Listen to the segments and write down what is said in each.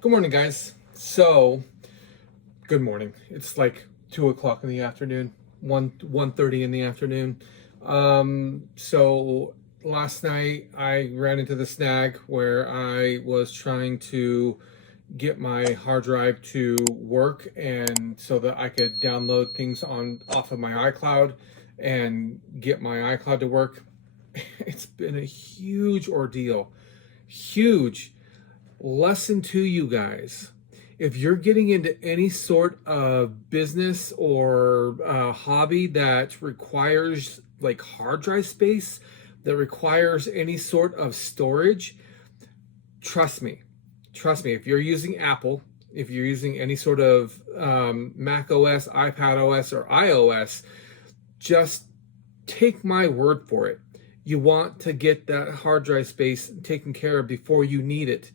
Good morning, guys. So, good morning. It's like 2 o'clock in the afternoon, 1:30 in the afternoon. So last night I ran into the snag where I was trying to get my hard drive to work, and so that I could download things on off of my iCloud and get my iCloud to work. It's been a huge ordeal. Huge. Lesson to you guys: if you're getting into any sort of business or hobby that requires like hard drive space, that requires any sort of storage, trust me, if you're using Apple, if you're using any sort of Mac OS, iPad OS, or iOS, just take my word for it. You want to get that hard drive space taken care of before you need it.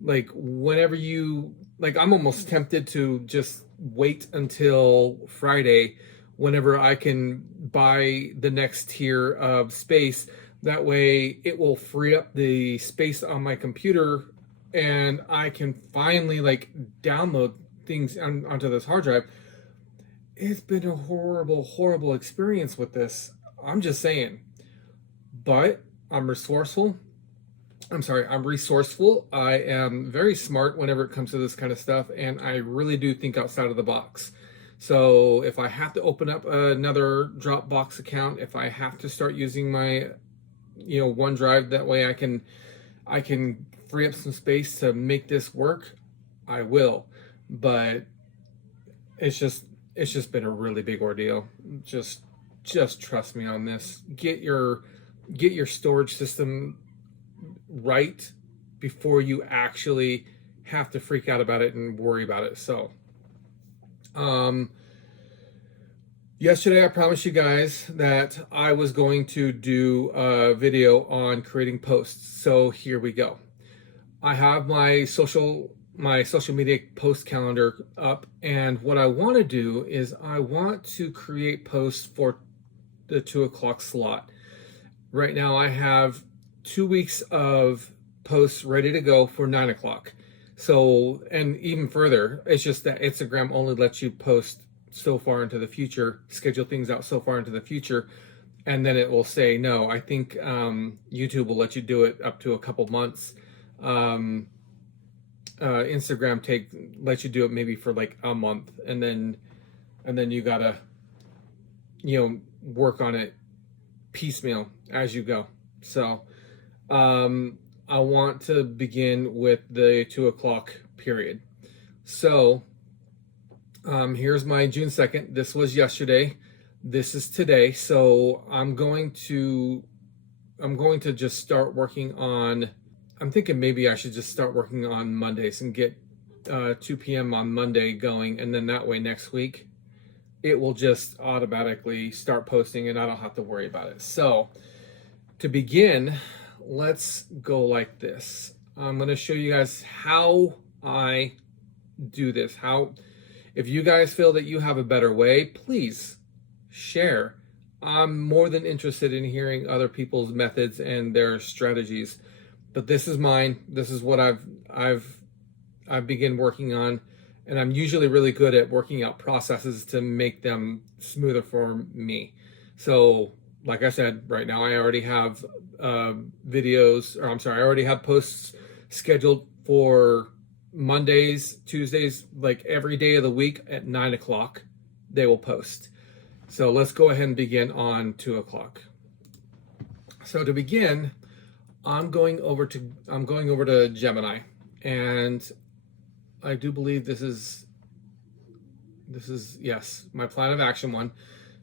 Like whenever you, like, I'm almost tempted to just wait until Friday whenever I can buy the next tier of space. That way it will free up the space on my computer and I can finally like download things onto this hard drive. It's been a horrible experience with this. I'm just saying. But I'm resourceful. I'm resourceful. I am very smart whenever it comes to this kind of stuff, and I really do think outside of the box. So if I have to open up another Dropbox account, if I have to start using my, OneDrive, that way I can free up some space to make this work, I will. But it's just been a really big ordeal. Just trust me on this. Get your storage system right before you actually have to freak out about it and worry about it. So, yesterday I promised you guys that I was going to do a video on creating posts. So here we go. I have my social media post calendar up, and what I want to do is I want to create posts for the 2 o'clock slot. Right now I have 2 weeks of posts ready to go for 9 o'clock. So, and even further, it's just that Instagram only lets you post so far into the future, schedule things out so far into the future, and then it will say no. I think YouTube will let you do it up to a couple months. Instagram lets you do it maybe for like a month, and then you gotta work on it piecemeal as you go. So I want to begin with the 2 o'clock period. So here's my June 2nd. This was yesterday. This is today. So I'm going to just start working on, I'm thinking maybe I should just start working on Mondays and get 2 p.m. on Monday going, and then that way next week it will just automatically start posting and I don't have to worry about it. So to begin, let's go like this. I'm going to show you guys how I do this. If you guys feel that you have a better way, please share. I'm more than interested in hearing other people's methods and their strategies, but this is mine. This is what I've begun working on, and I'm usually really good at working out processes to make them smoother for me. So like I said, right now I already have I already have posts scheduled for Mondays, Tuesdays, like every day of the week at 9 o'clock, they will post. So let's go ahead and begin on 2 o'clock. So to begin, I'm going over to Gemini, and I do believe this is yes, my plan of action one.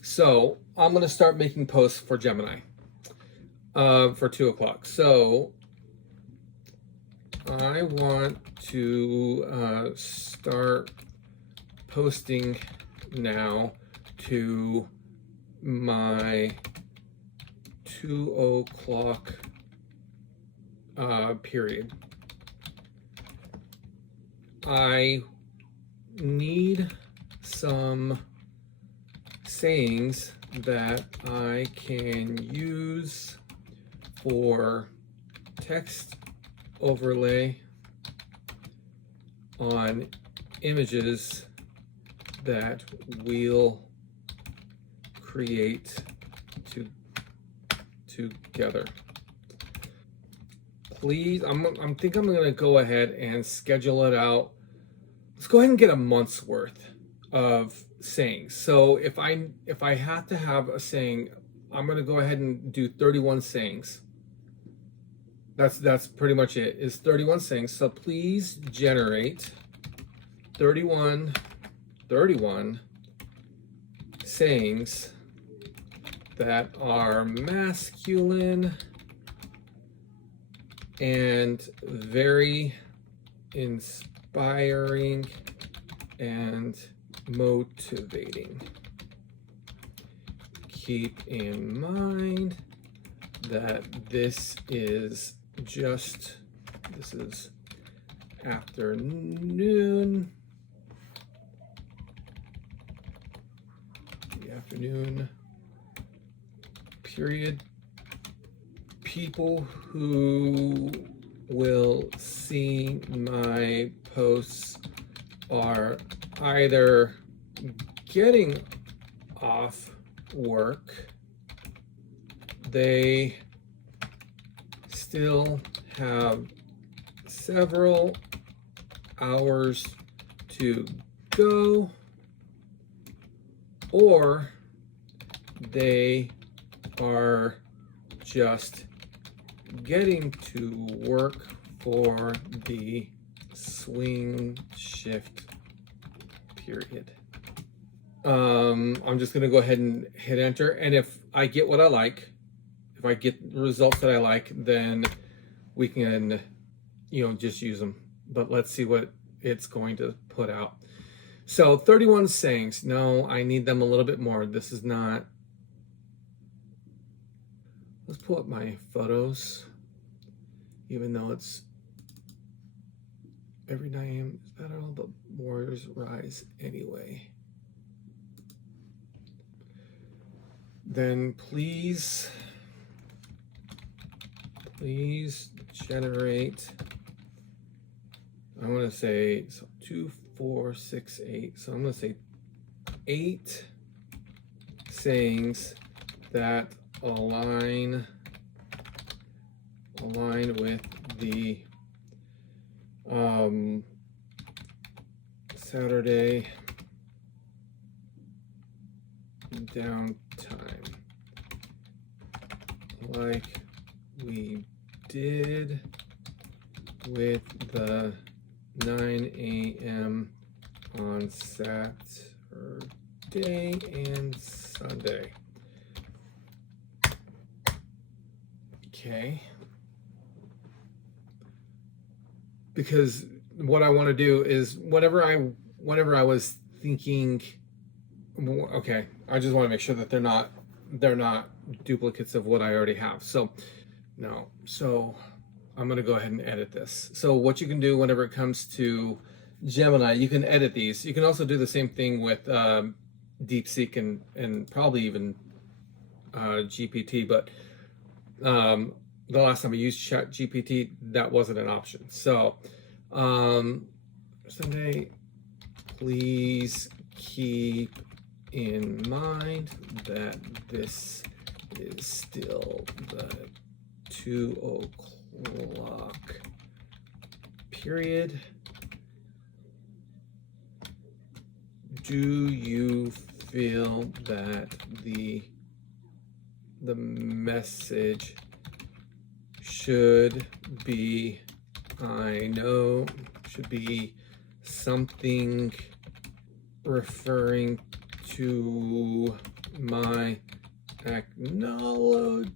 So I'm going to start making posts for Gemini for 2 o'clock. So I want to start posting now to my 2 o'clock period. I need some sayings that I can use for text overlay on images that we'll create together. Please, I think I'm gonna go ahead and schedule it out. Let's go ahead and get a month's worth of sayings. So if I have to have a saying, I'm gonna go ahead and do 31 sayings. That's pretty much it, is 31 sayings. So please generate 31 sayings that are masculine and very inspiring and motivating. Keep in mind that this is afternoon. The afternoon period. People who will see my posts are either getting off work, they still have several hours to go, or they are just getting to work for the swing shift period. I'm just going to go ahead and hit enter, and if I get what I like, if I get results that I like, then we can, just use them. But let's see what it's going to put out. So 31 sayings. No, I need them a little bit more. This is not. Let's pull up my photos, even though it's every 9 a.m. Is that all? The warriors rise anyway. Then please generate, I want to say, so 2, 4, 6, 8. So I'm going to say 8 sayings that align with the Saturday downtime, like we did with the 9 a.m. on Saturday and Sunday. Okay. Because what I want to do is whenever I was thinking, okay, I just want to make sure that they're not duplicates of what I already have. So no, so I'm going to go ahead and edit this. So what you can do whenever it comes to Gemini, you can edit these. You can also do the same thing with DeepSeek and probably even GPT, but the last time I used ChatGPT, that wasn't an option. So Sunday, please keep in mind that this is still the 2 o'clock period. Do you feel that the message should be, should be something referring to my acknowledging,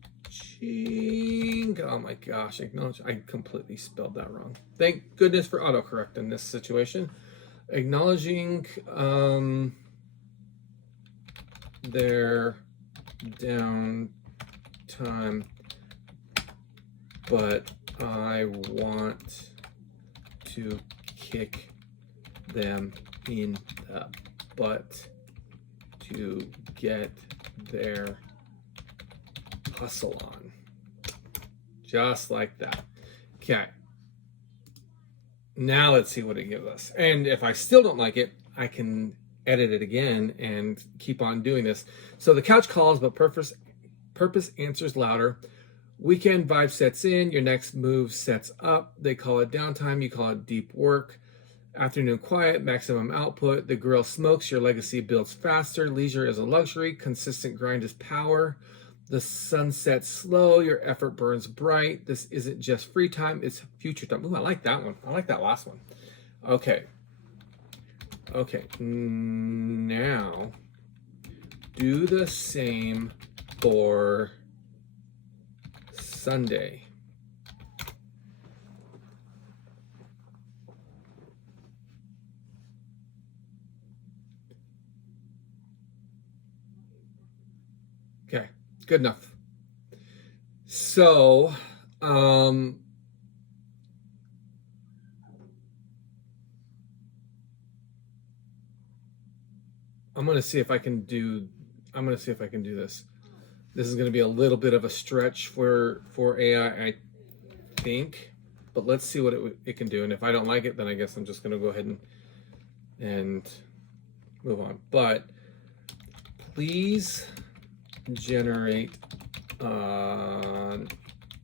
oh my gosh, acknowledge, I completely spelled that wrong. Thank goodness for autocorrect in this situation. Acknowledging their downtime, but I want to kick them in the butt to get their hustle on. Just like that. Okay. Now let's see what it gives us. And if I still don't like it, I can edit it again and keep on doing this. So the couch calls, but purpose answers louder. Weekend vibe sets in, your next move sets up. They call it downtime, you call it deep work. Afternoon quiet, maximum output. The grill smokes, your legacy builds faster. Leisure is a luxury, consistent grind is power. The sun sets slow, your effort burns bright. This isn't just free time, it's future time. Ooh, I like that one. I like that last one. Okay. Okay, now do the same for Sunday. Okay, good enough. So, I'm gonna see if I can do. I'm gonna see if I can do this. This is gonna be a little bit of a stretch for AI, I think, but let's see what it can do. And if I don't like it, then I guess I'm just gonna go ahead and move on. But please generate an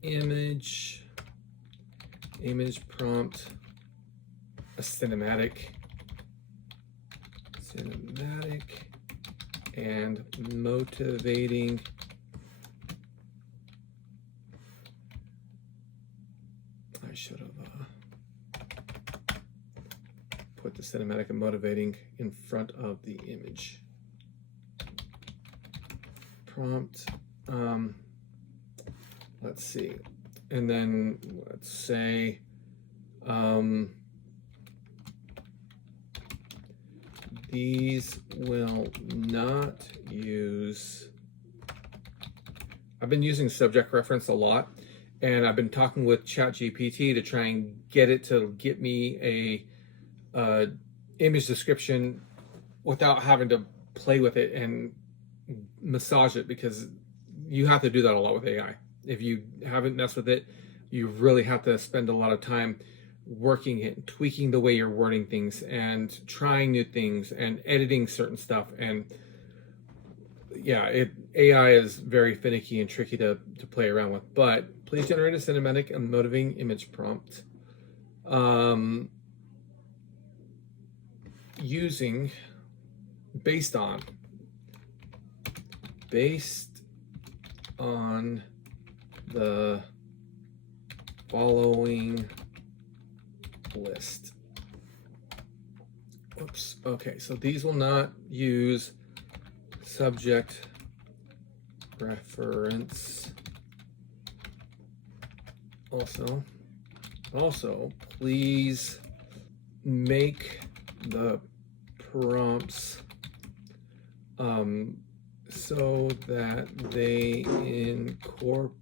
image prompt, a cinematic and motivating I should have put the cinematic and motivating in front of the image prompt. Let's see, and then let's say these will not use. I've been using subject reference a lot, and I've been talking with ChatGPT to try and get it to get me a image description without having to play with it and massage it, because you have to do that a lot with AI. If you haven't messed with it, you really have to spend a lot of time working it, tweaking the way you're wording things, and trying new things, and editing certain stuff. And yeah, AI is very finicky and tricky to play around with. But please generate a cinematic and motivating image prompt using based on the following list. Oops. Okay, so these will not use subject reference. Also, please make the prompts so that they incorporate.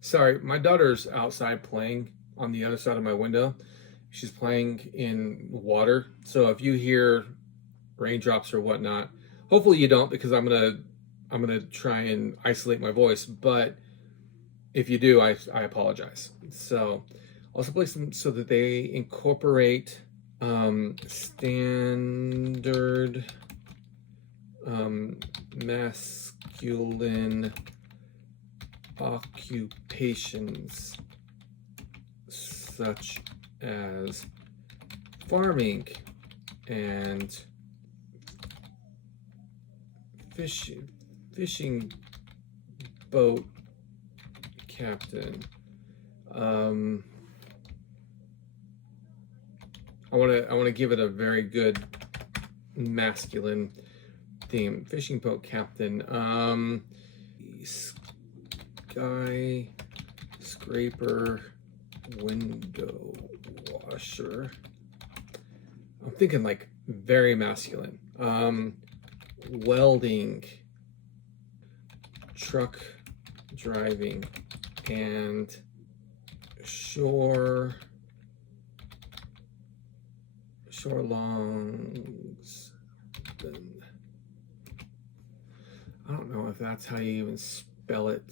Sorry, my daughter's outside playing on the other side of my window. She's playing in water, so if you hear raindrops or whatnot, hopefully you don't, because I'm gonna try and isolate my voice. But if you do, I apologize. So also place them so that they incorporate standard masculine occupations such as farming and fishing boat captain. I want to give it a very good masculine theme. Fishing boat captain. Skyscraper window washer. I'm thinking like very masculine. Welding, truck driving, and shore longs. I don't know if that's how you even spell it.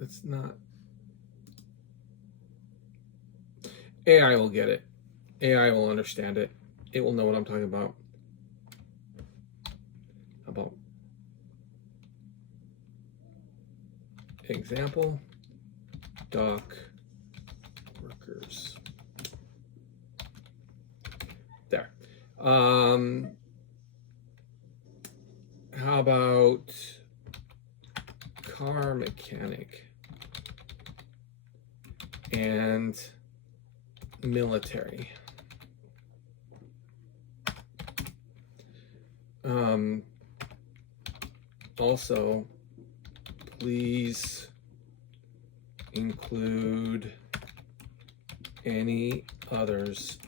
It's not. AI will get it. AI will understand it. It will know what I'm talking about. About example, dock workers. There. How about car mechanic and military? Also, please include any others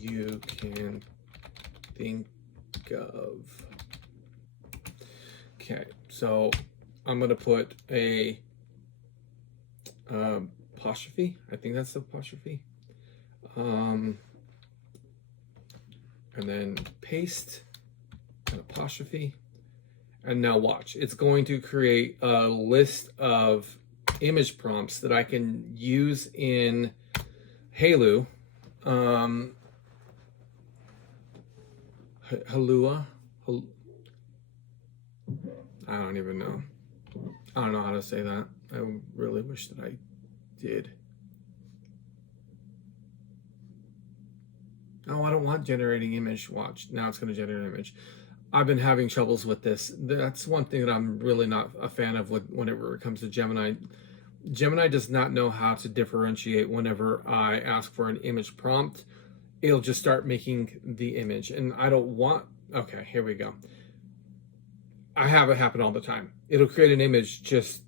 you can think of. Okay, so I'm going to put a apostrophe. I think that's the apostrophe. And then paste an apostrophe. And now watch. It's going to create a list of image prompts that I can use in Halo. Halua. I don't even know. I don't know how to say that. I really wish that I did. Oh, I don't want generating image. Watch. Now it's going to generate an image. I've been having troubles with this. That's one thing that I'm really not a fan of whenever it comes to Gemini. Gemini does not know how to differentiate whenever I ask for an image prompt. It'll just start making the image. And I don't want... Okay, here we go. I have it happen all the time. It'll create an image just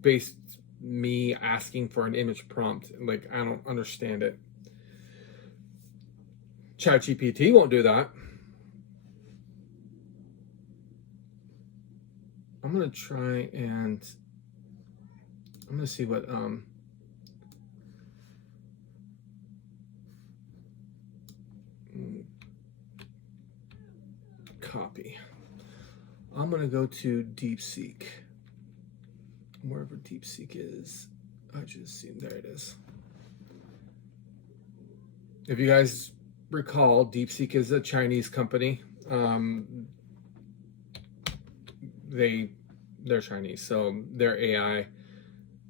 based me asking for an image prompt. Like, I don't understand it. ChatGPT won't do that. I'm gonna try and I'm gonna see what copy. I'm gonna go to DeepSeek. Wherever DeepSeek is, I just seen there it is. If you guys recall, DeepSeek is a Chinese company. They're Chinese, so their AI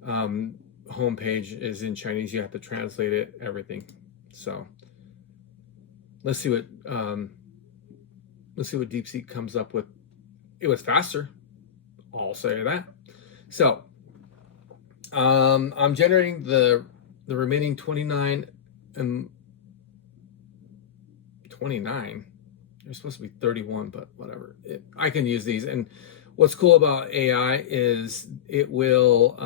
homepage is in Chinese. You have to translate it, everything. So let's see what DeepSeek comes up with. It was faster, I'll say that. So I'm generating the remaining 29 and 29. There's supposed to be 31, but whatever. I can use these. And what's cool about AI is it will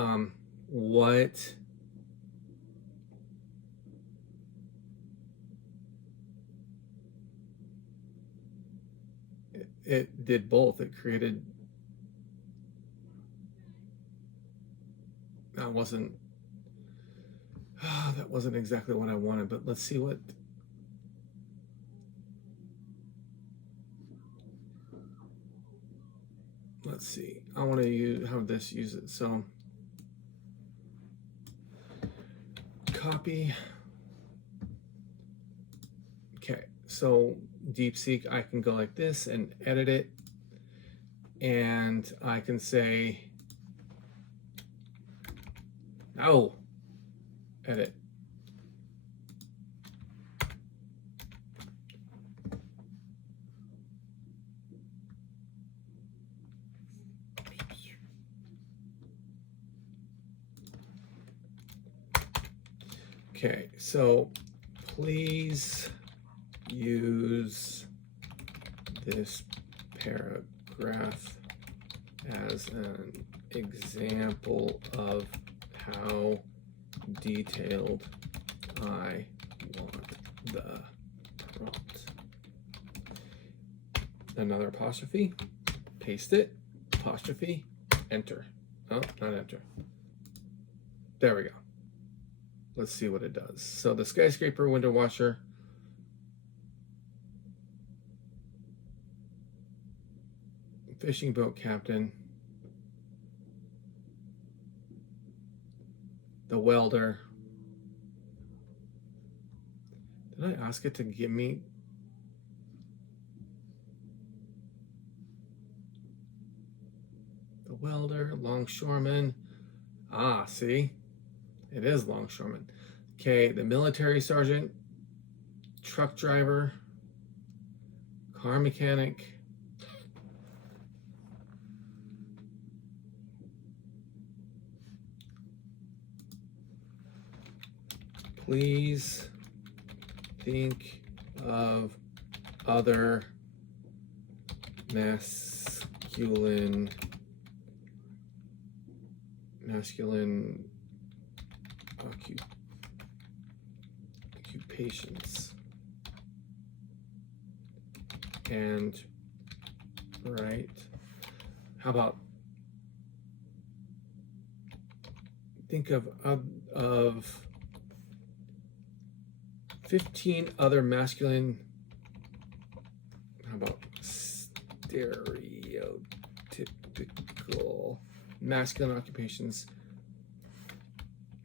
it did both. It created... that wasn't exactly what I wanted, but let's see what... let's see. I want to have this use it. So copy. Okay, so DeepSeek, I can go like this and edit it, and I can say, no, edit. Okay, so please use this paragraph as an example of how detailed I want the prompt. Another apostrophe, paste it, apostrophe, enter. Oh, not enter. There we go. Let's see what it does. So the skyscraper window washer, fishing boat captain, the welder, Did I ask it to give me? The welder, longshoreman. Ah, see? It is longshoreman. Okay, the military sergeant, truck driver, car mechanic. Please think of other masculine occupations and right. How about think of 15 other masculine, how about stereotypical masculine occupations,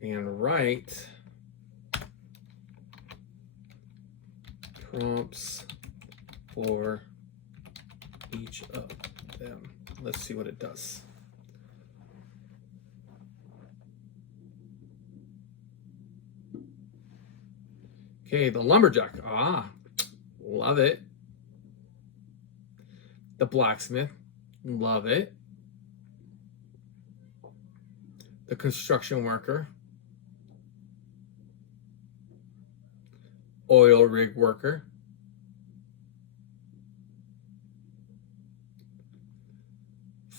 and write prompts for each of them. Let's see what it does. Okay, the lumberjack. Ah, love it. The blacksmith. Love it. The construction worker. Oil rig worker.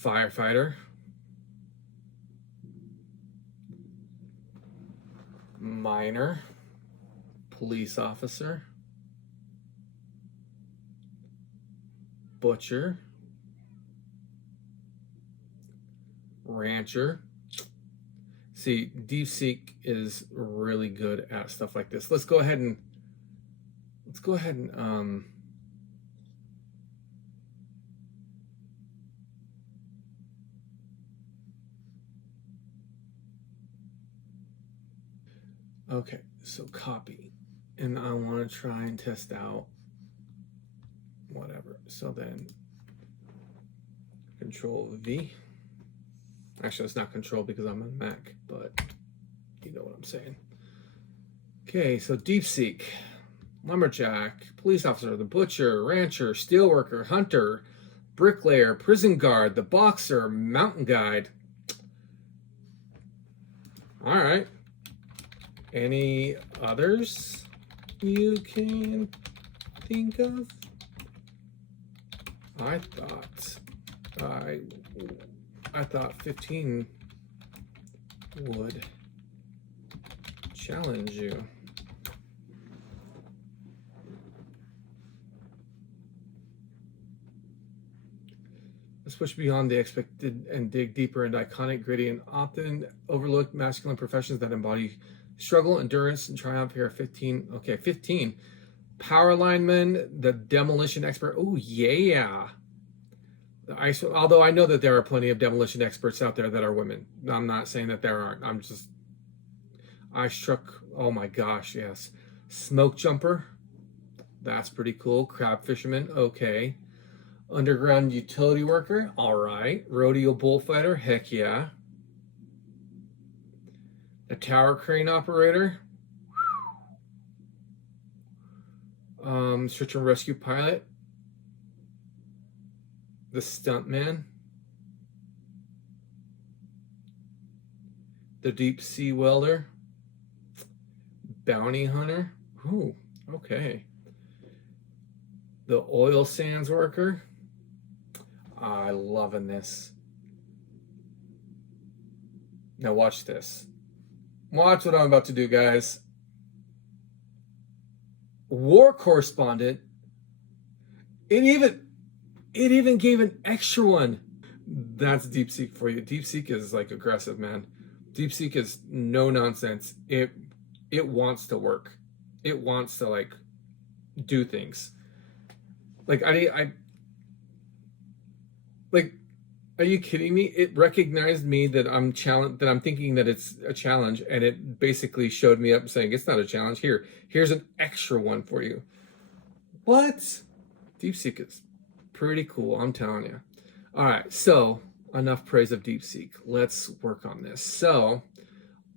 Firefighter. Miner. Police officer. Butcher. Rancher. See, DeepSeek is really good at stuff like this. Let's go ahead and okay, so copy. And I want to try and test out whatever. So then Control V. Actually, it's not Control because I'm on Mac, but you know what I'm saying. Okay, so DeepSeek, lumberjack, police officer, the butcher, rancher, steelworker, hunter, bricklayer, prison guard, the boxer, mountain guide. All right. Any others you can think of? I thought 15 would challenge you. Let's push beyond the expected and dig deeper into iconic, gritty, and often overlooked masculine professions that embody struggle, endurance, and triumph. Here are 15. Okay, 15. Power lineman, the demolition expert. Oh, yeah. Although I know that there are plenty of demolition experts out there that are women. I'm not saying that there aren't. Oh my gosh, yes. Smoke jumper. That's pretty cool. Crab fisherman. Okay. Underground utility worker. All right. Rodeo bullfighter. Heck yeah. A tower crane operator. Search and rescue pilot. The stuntman. The deep sea welder. Bounty hunter. Ooh, okay. The oil sands worker. I'm loving this. Now watch this. Watch what I'm about to do, guys. War correspondent. It even gave an extra one. That's DeepSeek for you. DeepSeek is like aggressive, man. DeepSeek is no nonsense. It wants to work. It wants to like do things. Like Are you kidding me? It recognized me that I'm thinking that it's a challenge, and it basically showed me up saying it's not a challenge. Here's an extra one for you. What? DeepSeek is pretty cool, I'm telling you. All right, so enough praise of DeepSeek. Let's work on this. So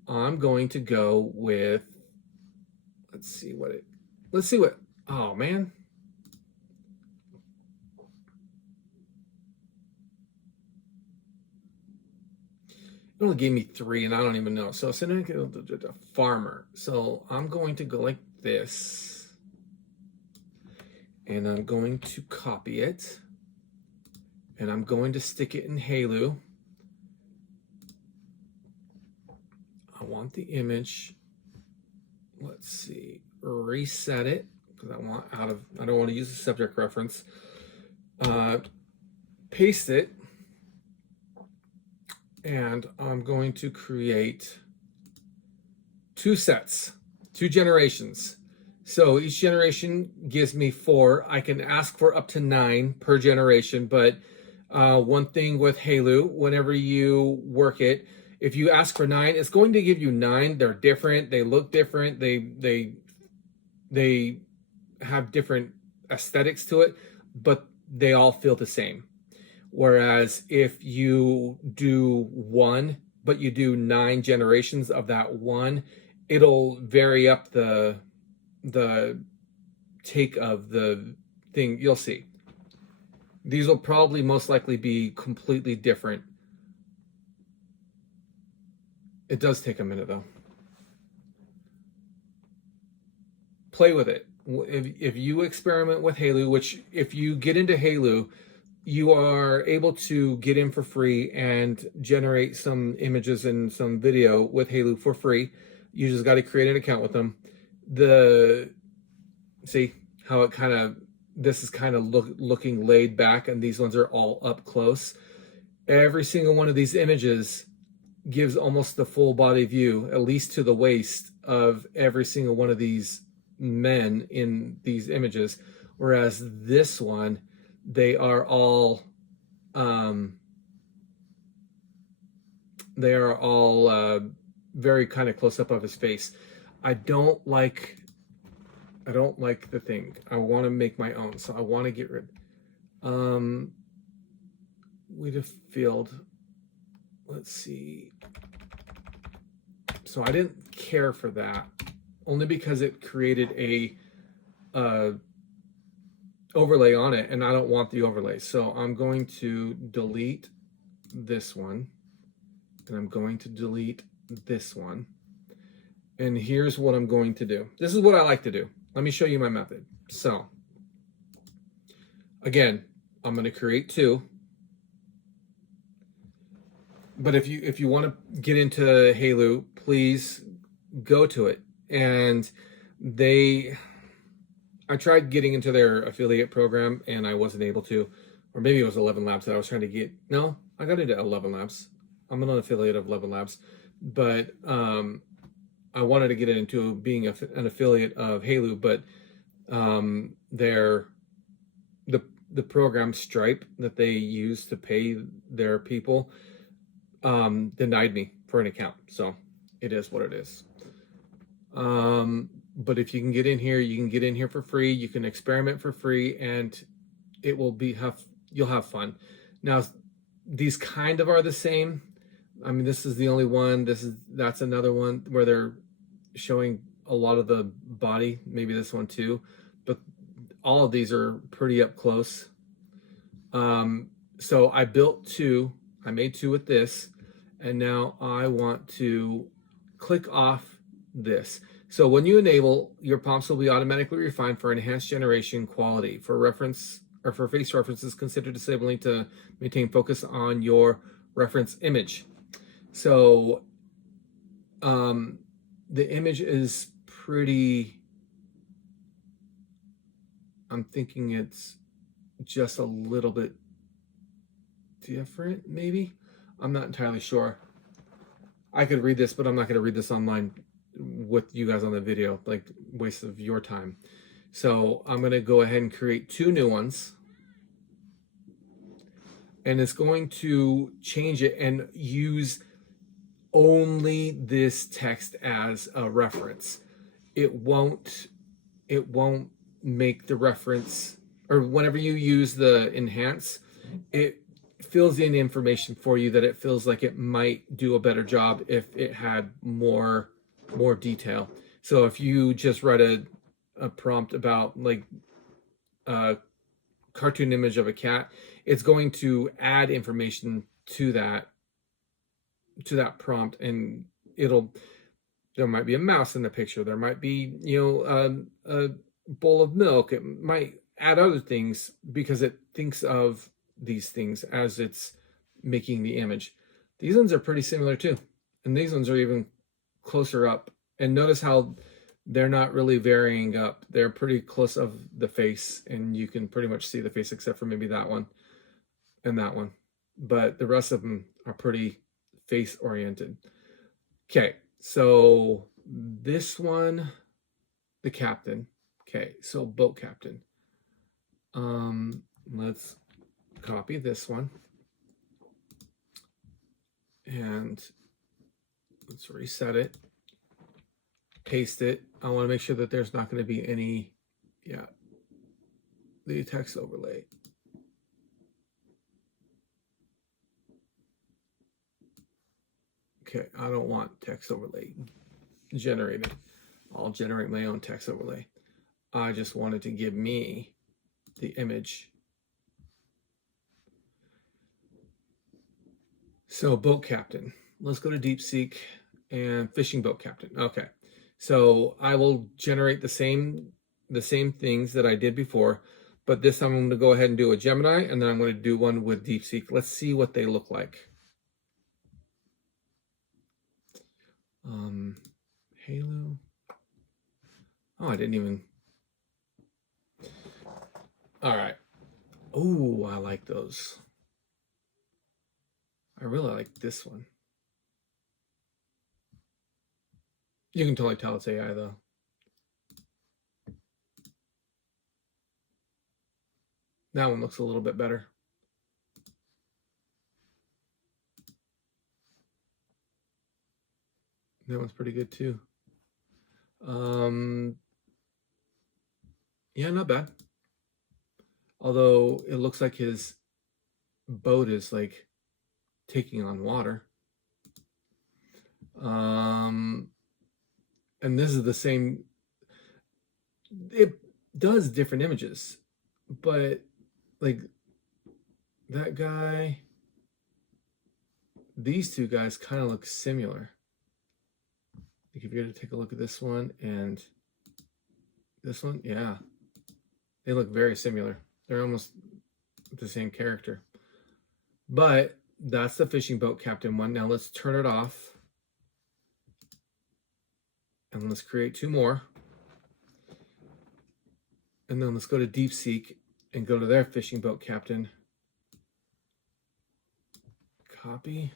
I'm going to go with, let's see what, oh man. It only gave me 3 and I don't even know. So a farmer. So I'm going to go like this. And I'm going to copy it. And I'm going to stick it in Halo. I want the image. Let's see. Reset it. Because I don't want to use the subject reference. Paste it. And I'm going to create 2 sets, 2 generations. So each generation gives me 4. I can ask for up to 9 per generation, but one thing with Halo, whenever you work it, if you ask for 9, it's going to give you 9. They're different. They look different. They have different aesthetics to it, but they all feel the same. Whereas if you do 1, but you do 9 generations of that 1, it'll vary up the take of the thing. You'll see. These will probably most likely be completely different. It does take a minute though. Play with it. If you experiment with Halo, which if you get into Halo, you are able to get in for free and generate some images and some video with Halo for free. You just got to create an account with them. See how it kind of, this is kind of looking laid back, and these ones are all up close. Every single one of these images gives almost the full body view, at least to the waist, of every single one of these men in these images. Whereas this one, they are all very kind of close up of his face. I don't like the thing. I want to make my own, so I want to get rid. We'd have field. Let's see. So I didn't care for that, only because it created a overlay on it, and I don't want the overlay. So I'm going to delete this one, and I'm going to delete this one. And here's what I'm going to do. This is what I like to do. Let me show you my method. So again, I'm going to create 2. But if you want to get into Halo, please go to it. And I tried getting into their affiliate program and I wasn't able to, or maybe it was 11 Labs that I was trying to get. No, I got into 11 Labs. I'm an affiliate of 11 Labs, but I wanted to get into being an affiliate of Halo, but the program Stripe that they use to pay their people denied me for an account. So it is what it is. But if you can get in here, you can get in here for free. You can experiment for free, and it will you'll have fun. Now, these kind of are the same. I mean, this is the only one. That's another one where they're showing a lot of the body. Maybe this one too, but all of these are pretty up close. So I built 2. I made 2 with this, and now I want to click off this. So when you enable, your prompts will be automatically refined for enhanced generation quality. For reference or for face references, consider disabling to maintain focus on your reference image. So the image is pretty, I'm thinking it's just a little bit different, maybe. I'm not entirely sure. I could read this, but I'm not going to read this online with you guys on the video, like waste of your time. So I'm going to go ahead and create 2 new ones. and it's going to change it and use only this text as a reference. It won't make the reference, or whenever you use the enhance, it fills in information for you that it feels like it might do a better job if it had more detail. So if you just read a prompt about like a cartoon image of a cat, it's going to add information to that prompt, and there might be a mouse in the picture, there might be a bowl of milk, it might add other things because it thinks of these things as it's making the image. These ones are pretty similar too, and these ones are even closer up, and notice how they're not really varying up. They're pretty close of the face, and you can pretty much see the face except for maybe that one and that one, but the rest of them are pretty face oriented. Okay, so this one, the captain. Okay, so boat captain. Let's copy this one and let's reset it, paste it. I want to make sure that there's not going to be any, the text overlay. Okay, I don't want text overlay generated. I'll generate my own text overlay. I just wanted to give me the image. So boat captain, let's go to DeepSeek and fishing boat captain. Okay, so I will generate the same things that I did before, but this time I'm going to go ahead and do a Gemini, and then I'm going to do one with DeepSeek. Let's see what they look like. Halo. Oh, I didn't even. All right. Oh, I like those. I really like this one. You can totally tell it's AI though. That one looks a little bit better. That one's pretty good too. Yeah, not bad. Although it looks like his boat is like taking on water. And this is the same. It does different images, but like that guy, these two guys kind of look similar. Like if you're going to take a look at this one and this one, yeah, they look very similar. They're almost the same character. But that's the fishing boat captain one. Now let's turn it off. And let's create two more. And then let's go to DeepSeek and go to their fishing boat captain. Copy.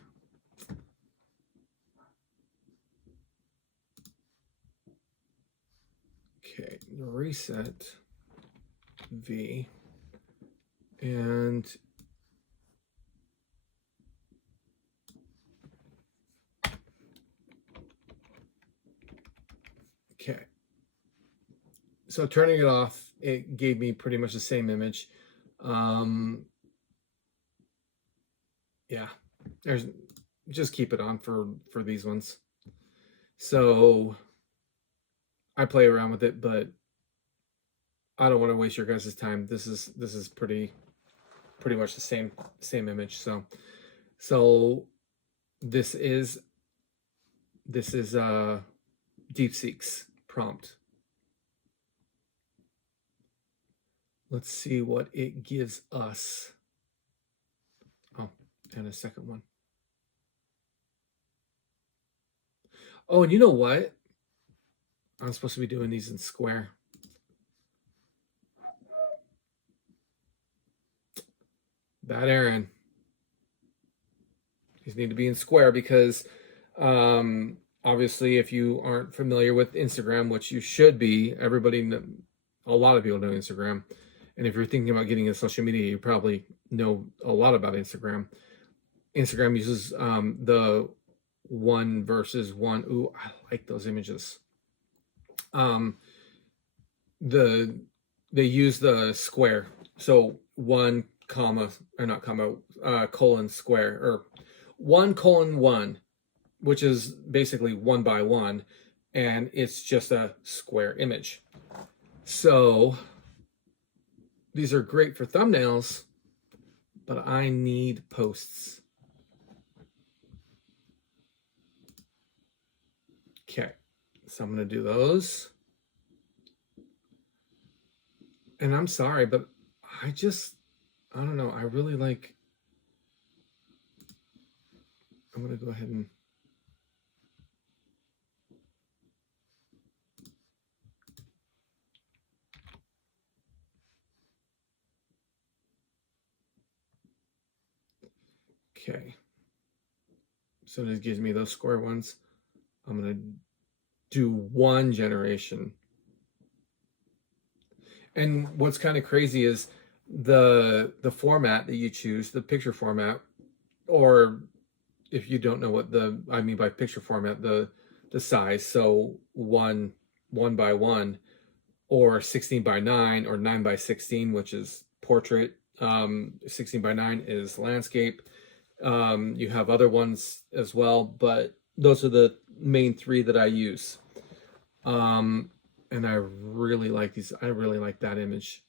Okay, reset V. And okay. So turning it off, it gave me pretty much the same image. Yeah, there's just keep it on for these ones. So I play around with it, but I don't want to waste your guys' time. This is pretty much the same image. So this is DeepSeek's prompt. Let's see what it gives us. Oh, and a second one. Oh, and you know what? I'm supposed to be doing these in square. Bad Aaron. These need to be in square because obviously if you aren't familiar with Instagram, which you should be, a lot of people know Instagram, And if you're thinking about getting into social media, you probably know a lot about Instagram. Instagram uses the one versus one. Ooh, I like those images. Um, the they use the square, so one comma or not comma colon square, or 1:1, which is basically 1 by 1, and it's just a square image. So these are great for thumbnails, but I need posts. Okay, so I'm going to do those. And I'm sorry, but I don't know. I really like, I'm going to go ahead and, okay. So this gives me those square ones. I'm going to do one generation. And what's kind of crazy is the format that you choose, the picture format, or if you don't know what I mean by picture format, the size, so 1:1, or 16:9, or 9:16, which is portrait. 16:9 is landscape. You have other ones as well, but those are the main three that I use. And I really like these. I really like that image.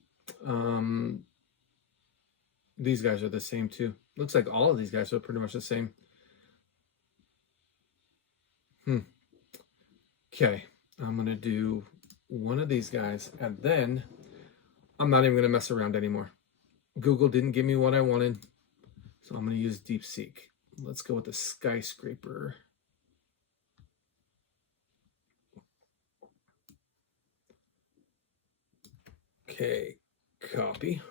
These guys are the same too. Looks like all of these guys are pretty much the same. Okay, I'm gonna do one of these guys, and then I'm not even gonna mess around anymore. Google didn't give me what I wanted, so I'm gonna use DeepSeek. Let's go with the skyscraper. Okay, copy.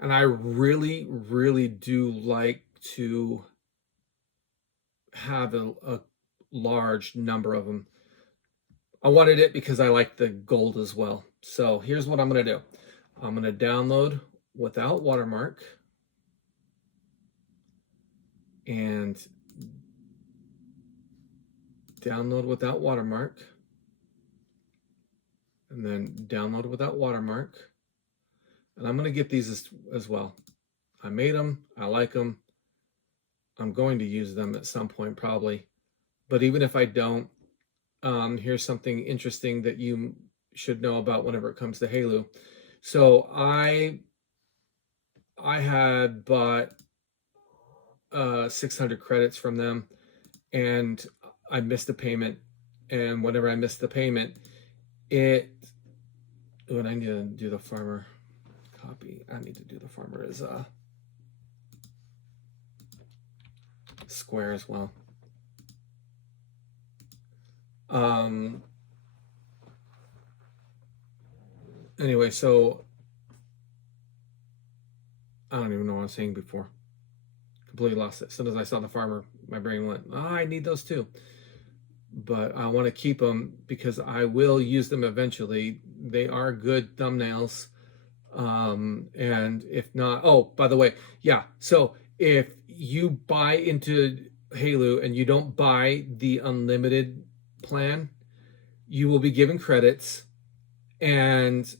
And I really, really do like to have a large number of them. I wanted it because I like the gold as well. So here's what I'm going to do. I'm going to download without watermark and download without watermark, and then download without watermark. And I'm going to get these as well. I made them. I like them. I'm going to use them at some point probably. But even if I don't, here's something interesting that you should know about whenever it comes to Halo. So I had bought 600 credits from them, and I missed a payment. And whenever I missed the payment, when I need to do the farmer copy, I need to do the farmer as a square as well. Anyway, so I don't even know what I was saying before. Completely lost it. As soon as I saw the farmer, my brain went, oh, I need those too. But I want to keep them because I will use them eventually. They are good thumbnails. And if not, oh, by the way, yeah. So if you buy into Halo and you don't buy the unlimited plan, you will be given credits, and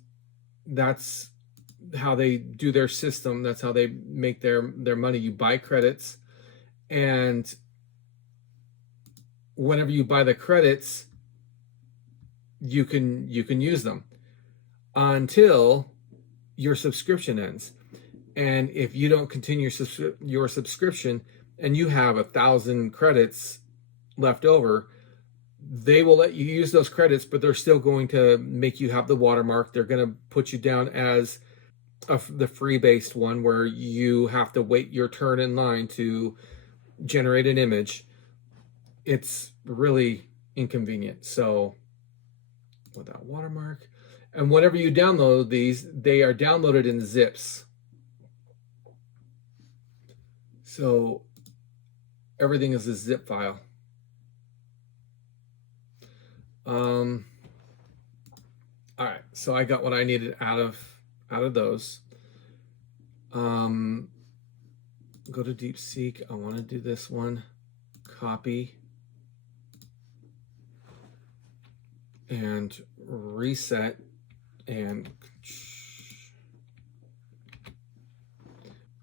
that's how they do their system. That's how they make their money. You buy credits, and whenever you buy the credits, you can use them until your subscription ends. And if you don't continue your subscription and you have 1,000 credits left over, they will let you use those credits, but they're still going to make you have the watermark. They're going to put you down as the free-based one where you have to wait your turn in line to generate an image. It's really inconvenient. So without watermark. And whenever you download these, they are downloaded in zips. So everything is a zip file. All right, so I got what I needed out of those. Go to DeepSeek. I want to do this one. Copy and reset, and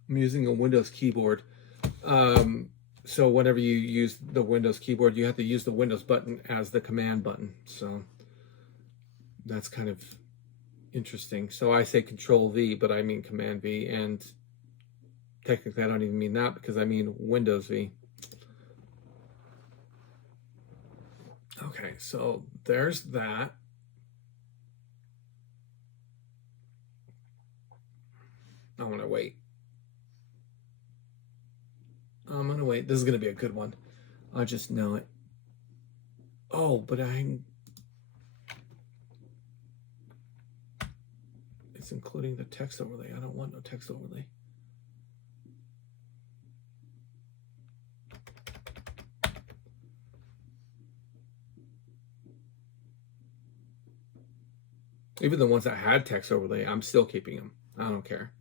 I'm using a Windows keyboard. So whenever you use the Windows keyboard, you have to use the Windows button as the command button. So that's kind of interesting. So I say Control V, but I mean Command V, and technically I don't even mean that because I mean Windows V. Okay, so there's that. I'm gonna wait. I'm gonna wait. This is gonna be a good one. I just know it. Oh, but it's including the text overlay. I don't want no text overlay. Even the ones that had text overlay, I'm still keeping them. I don't care.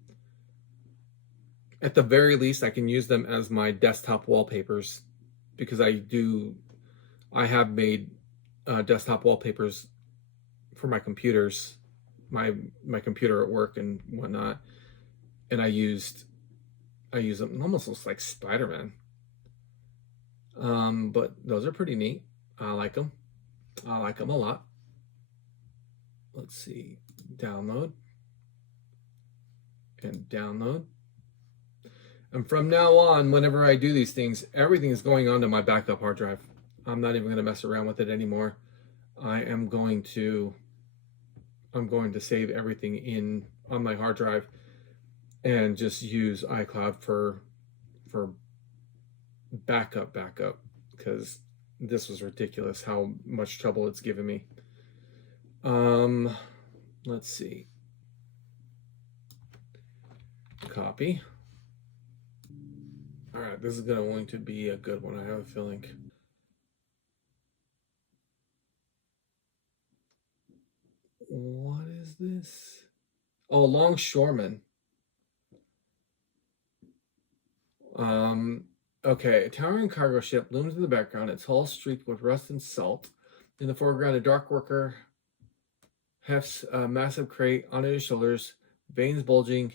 At the very least, I can use them as my desktop wallpapers because I have made desktop wallpapers for my computers, my computer at work and whatnot, and I use them. It almost looks like Spider-Man. But those are pretty neat. I like them. I like them a lot. Let's see, download and download. And from now on, whenever I do these things, everything is going onto my backup hard drive. I'm not even going to mess around with it anymore. I'm going to save everything on my hard drive and just use iCloud for backup because this was ridiculous how much trouble it's given me. Let's see. Copy. All right, this is going to be a good one. I have a feeling. What is this? Oh, Longshoreman. Okay, a towering cargo ship looms in the background, its hull streaked with rust and salt. In the foreground, a dock worker hefts a massive crate onto his shoulders, veins bulging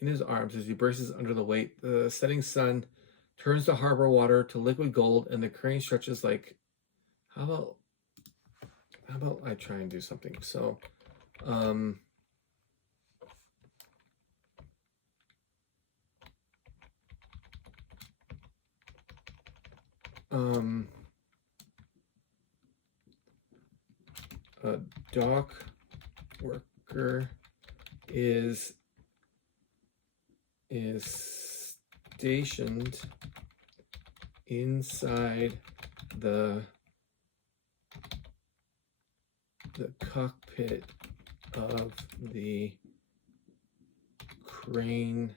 in his arms as he braces under the weight. The setting sun turns the harbor water to liquid gold, and the crane stretches like... How about I try and do something? So, a dock worker is stationed inside the cockpit of the crane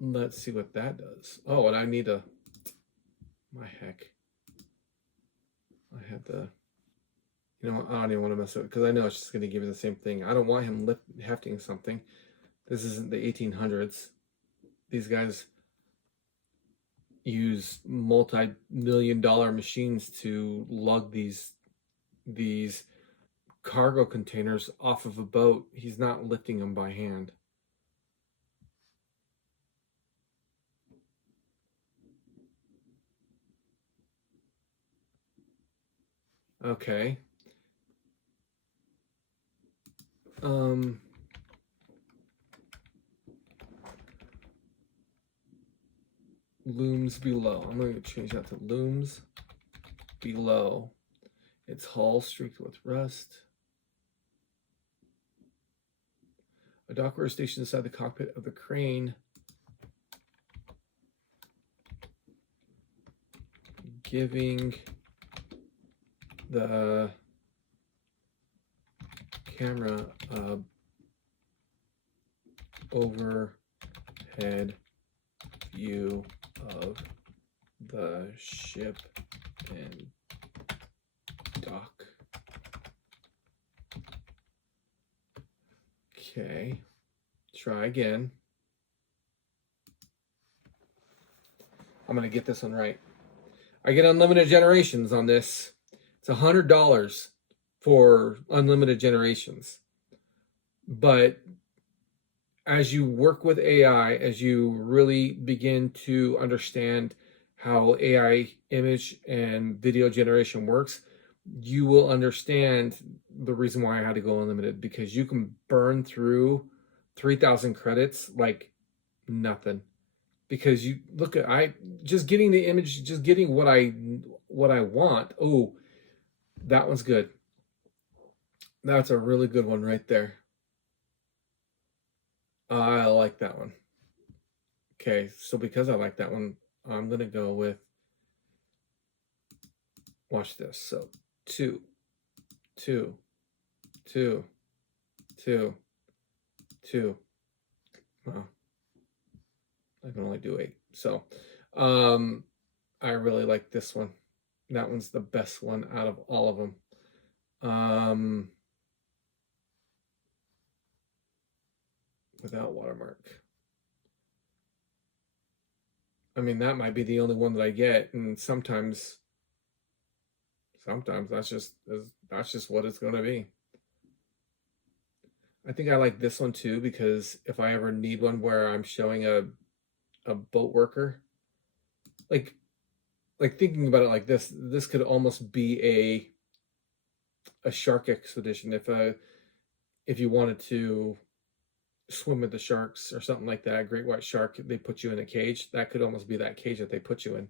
Let's see what that does. Oh, and I need a... My heck. I had the... You know what? I don't even want to mess with it because I know it's just going to give me the same thing. I don't want him hefting something. This isn't the 1800s. These guys use multi-million-dollar machines to lug these cargo containers off of a boat. He's not lifting them by hand. Okay. Looms below. I'm going to change that to looms below. Its hull streaked with rust. A dock worker stationed inside the cockpit of the crane, giving the camera a overhead view of the ship and dock. Okay, try again. I'm gonna get this one right. I get unlimited generations on this. It's $100 for unlimited generations. But as you work with AI, as you really begin to understand how AI image and video generation works, you will understand the reason why I had to go unlimited, because you can burn through 3,000 credits like nothing. Because you look at, I just getting the image, just getting what I want. Oh, that one's good. That's a really good one right there. I like that one. Okay, so because I like that one, I'm gonna go with, watch this. So 2, 2, 2, 2, 2. Well, I can only do 8. So I really like this one. That one's the best one out of all of them. Without watermark. I mean, that might be the only one that I get, and sometimes that's just what it's gonna be. I think I like this one too, because if I ever need one where I'm showing a boat worker, like thinking about it like this could almost be a shark expedition. If you wanted to swim with the sharks or something like that, a great white shark, they put you in a cage, that could almost be that cage that they put you in.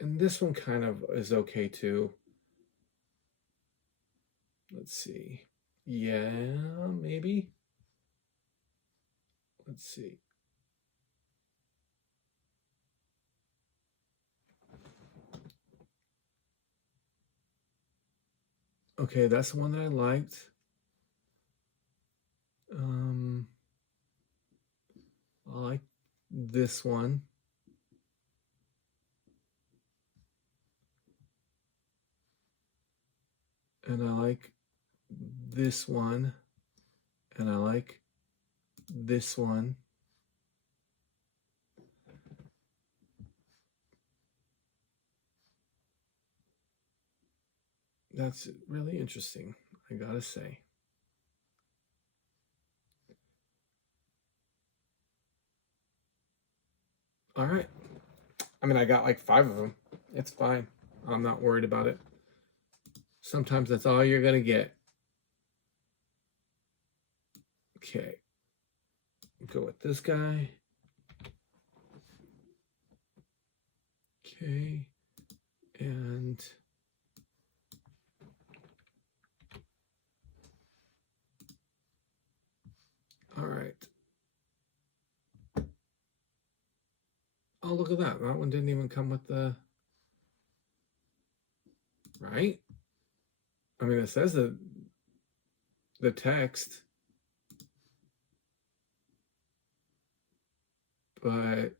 And this one kind of is okay too. Let's see. Yeah, maybe. Let's see. Okay, that's the one that I liked. I like this one. And I like this one. And I like this one. That's really interesting, I gotta say. All right. I mean, I got like 5 of them. It's fine. I'm not worried about it. Sometimes that's all you're gonna get. Okay. Go with this guy. Okay. And all right. Oh, look at that. That one didn't even come with the, right? I mean, it says the text, but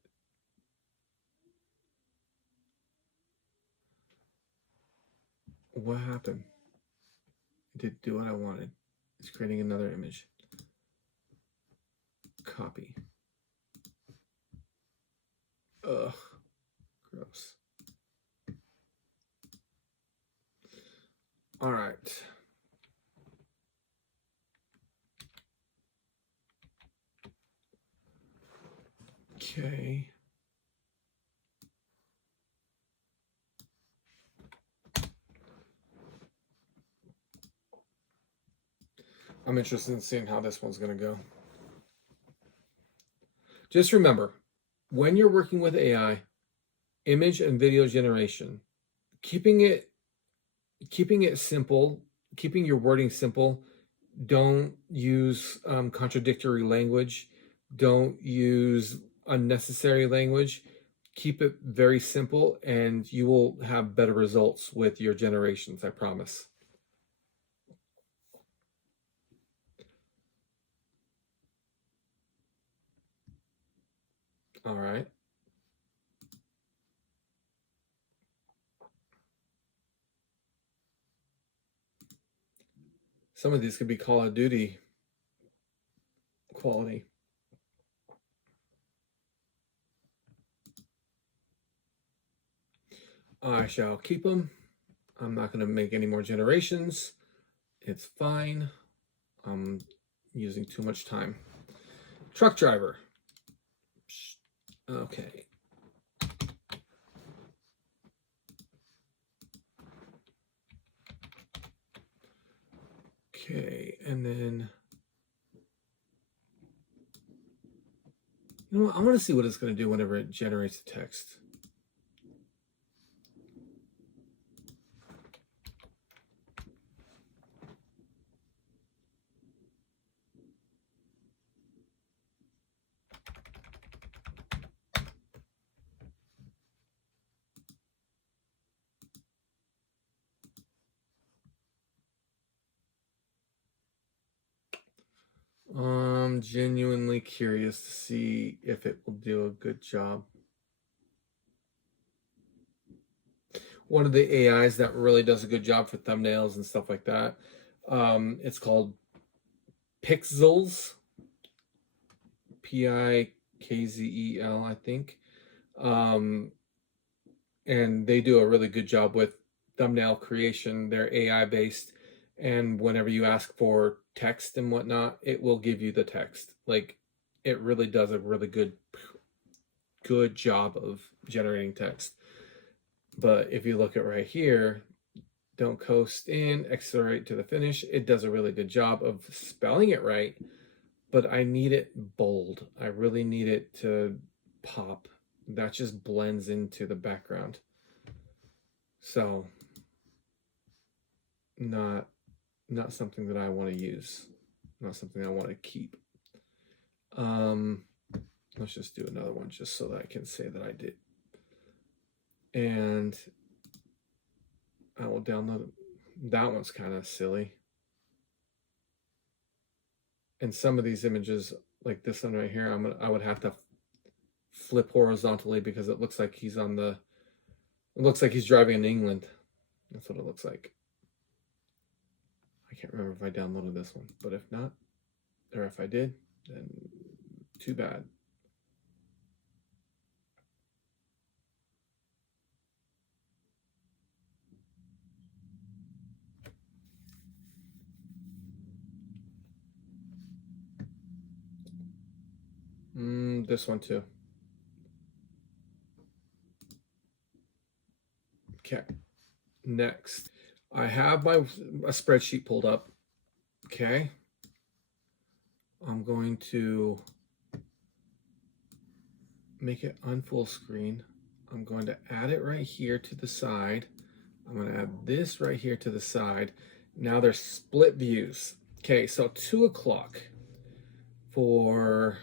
what happened? It didn't do what I wanted. It's creating another image. Copy. Ugh, gross. All right. Okay. I'm interested in seeing how this one's going to go. Just remember, when you're working with AI, image and video generation, keeping it simple, keeping your wording simple. Don't use contradictory language. Don't use unnecessary language. Keep it very simple, and you will have better results with your generations, I promise. All right. Some of these could be Call of Duty quality. I shall keep them. I'm not going to make any more generations. It's fine. I'm using too much time. Truck driver. Okay. Okay, and then you know what? I want to see what it's going to do whenever it generates the text. I'm genuinely curious to see if it will do a good job. One of the AIs that really does a good job for thumbnails and stuff like that. It's called Pixels, Pikzel, I think. And they do a really good job with thumbnail creation. They're AI based, and whenever you ask for text and whatnot, it will give you the text. Like, it really does a really good job of generating text. But if you look at right here, don't coast in, accelerate to the finish, it does a really good job of spelling it right, but I need it bold. I really need it to pop. That just blends into the background. So not something that I want to use, not something I want to keep. Let's just do another one just so that I can say that I did. And I will download it. That one's kind of silly. And some of these images, like this one right here, I would have to flip horizontally because it looks like he's on the, it looks like he's driving in England. That's what it looks like. I can't remember if I downloaded this one, but if not, or if I did, then too bad. This one too. Okay. Next, I have a spreadsheet pulled up. Okay. I'm going to make it on full screen. I'm going to add it right here to the side. I'm going to add this right here to the side. Now there's split views. Okay, so 2 o'clock for,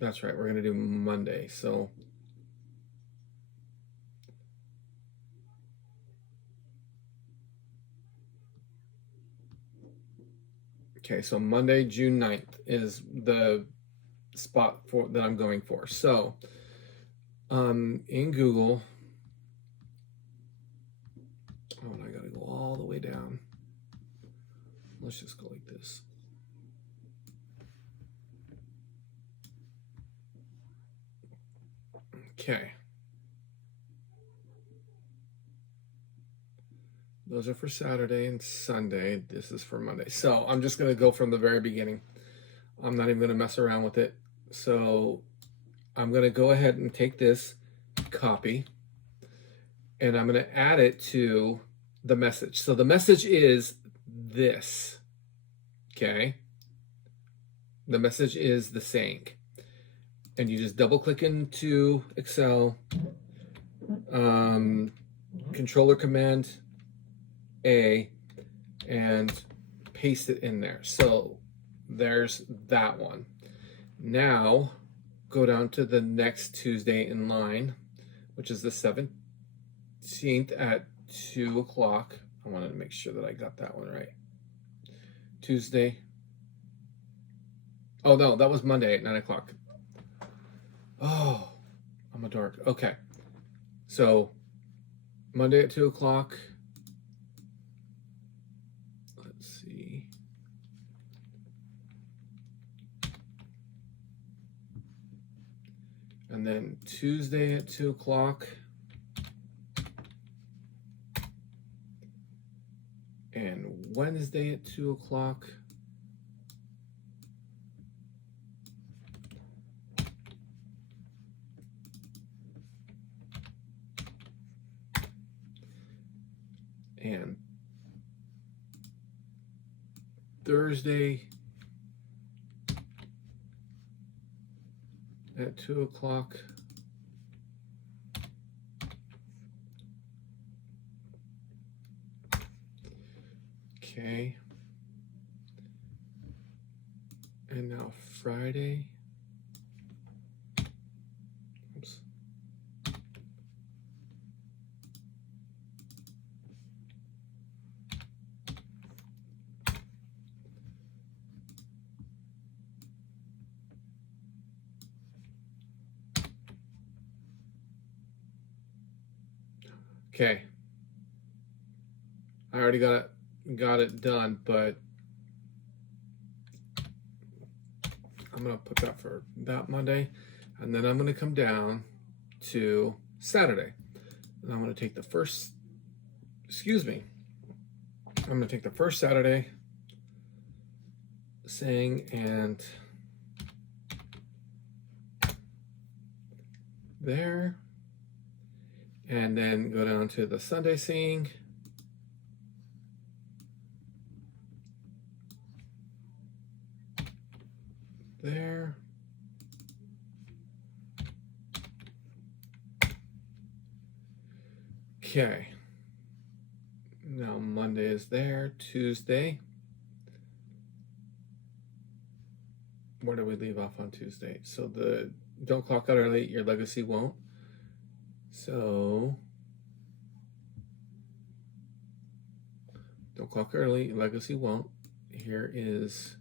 that's right, we're going to do Monday. So okay, so Monday, June 9th is the spot for that I'm going for. So in Google, oh, and I gotta go all the way down. Let's just go like this. Okay. Those are for Saturday and Sunday. This is for Monday. So I'm just gonna go from the very beginning. I'm not even gonna mess around with it. So I'm gonna go ahead and take this, copy, and I'm gonna add it to the message. So the message is this, okay? The message is the saying. And you just double click into Excel, controller command A, and paste it in there. So there's that one. Now go down to the next Tuesday in line, which is the 17th at 2 o'clock. I wanted to make sure that I got that one right. Tuesday. Oh no, that was Monday at 9 o'clock. Oh, I'm a dork. Okay. So Monday at 2 o'clock. Let's see. And then Tuesday at 2 o'clock. And Wednesday at 2 o'clock. And Thursday at 2 o'clock. Okay. And now Friday. Oops. Okay. I already got it done, but I'm gonna put that for that Monday, and then I'm gonna come down to Saturday, and I'm gonna take the first. Excuse me. I'm gonna take the first Saturday, sing and there, and then go down to the Sunday sing. There. Okay. Now Monday is there. Tuesday. Where do we leave off on Tuesday? So the don't clock out early, your legacy won't. So don't clock early, your legacy won't. Here is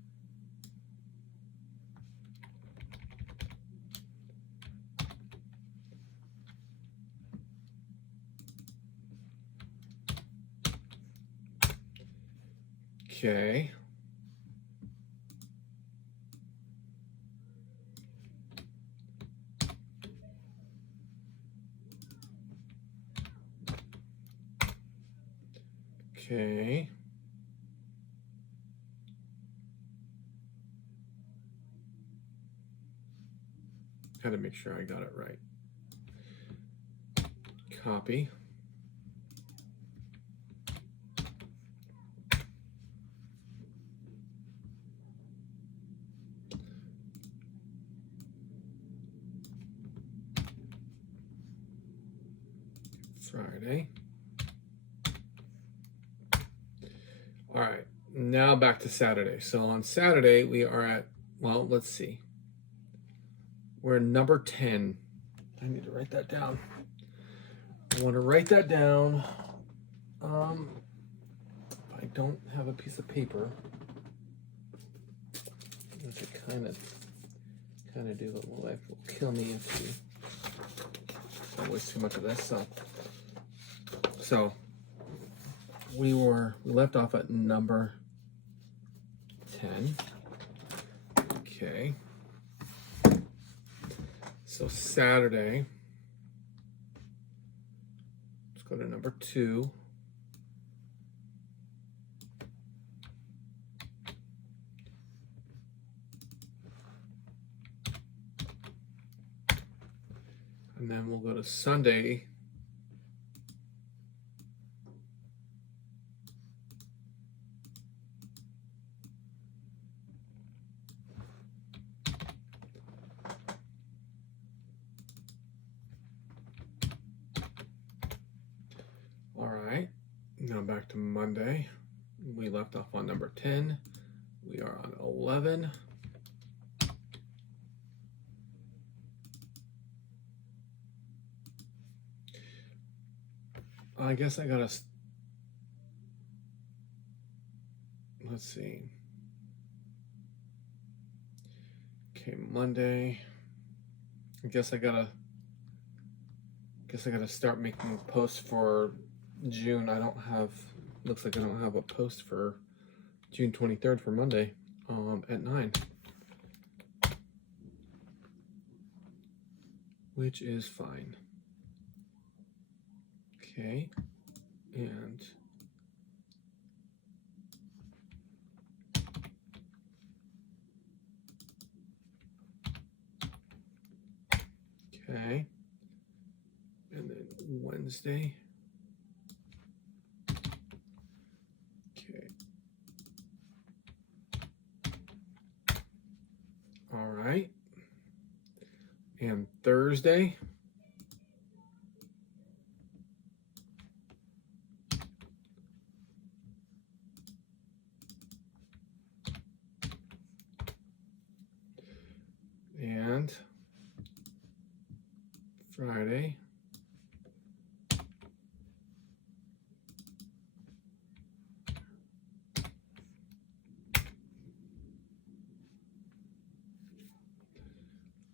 okay. Okay. Gotta make sure I got it right. Copy. Friday. All right, now back to Saturday. So on Saturday, we are at, well, let's see. We're number 10. I need to write that down. I want to write that down. If I don't have a piece of paper, which I kind of do, but life will kill me if I waste too much of this. So we left off at number 10. Okay. So Saturday, let's go to number 2. And then we'll go to Sunday. All right, now back to Monday. We left off on number 10. We are on 11. I guess I gotta, let's see. Okay, Monday. I guess I gotta start making posts for June. I don't have, looks like I don't have a post for June 23rd for Monday at 9. Which is fine. Okay, and okay, and then Wednesday. Okay. All right. And Thursday. And Friday.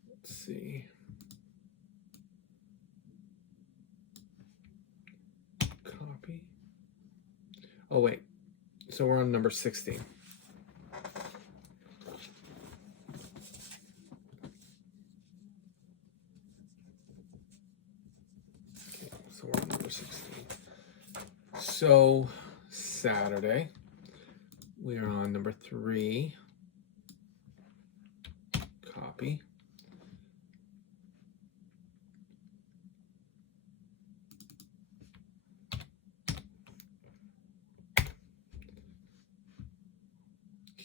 Let's see. Copy. Oh, wait. So we're on number 16. Okay, so we're on number 16. So Saturday, we are on number 3. Copy.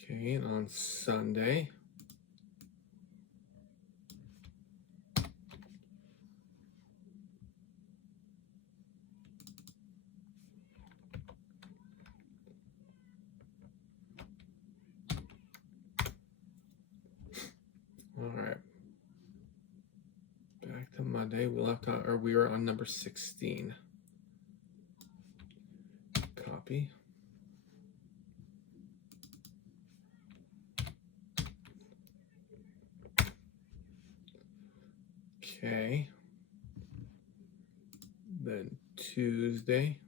Okay, and on Sunday, all right. Back to Monday, we left on, or we were on number 16. Copy. Okay. Then Tuesday.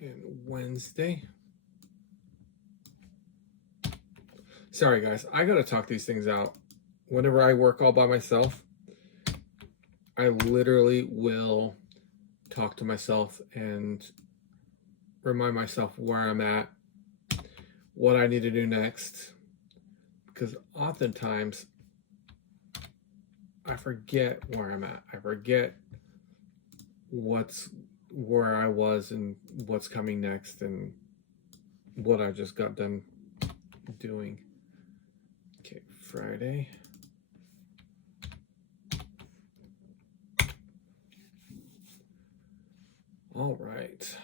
And Wednesday. Sorry guys, I gotta talk these things out. Whenever I work all by myself, I literally will talk to myself and remind myself where I'm at, what I need to do next, because oftentimes I forget where I'm at. I forget where I was and what's coming next and what I just got done doing. Okay, Friday. All right.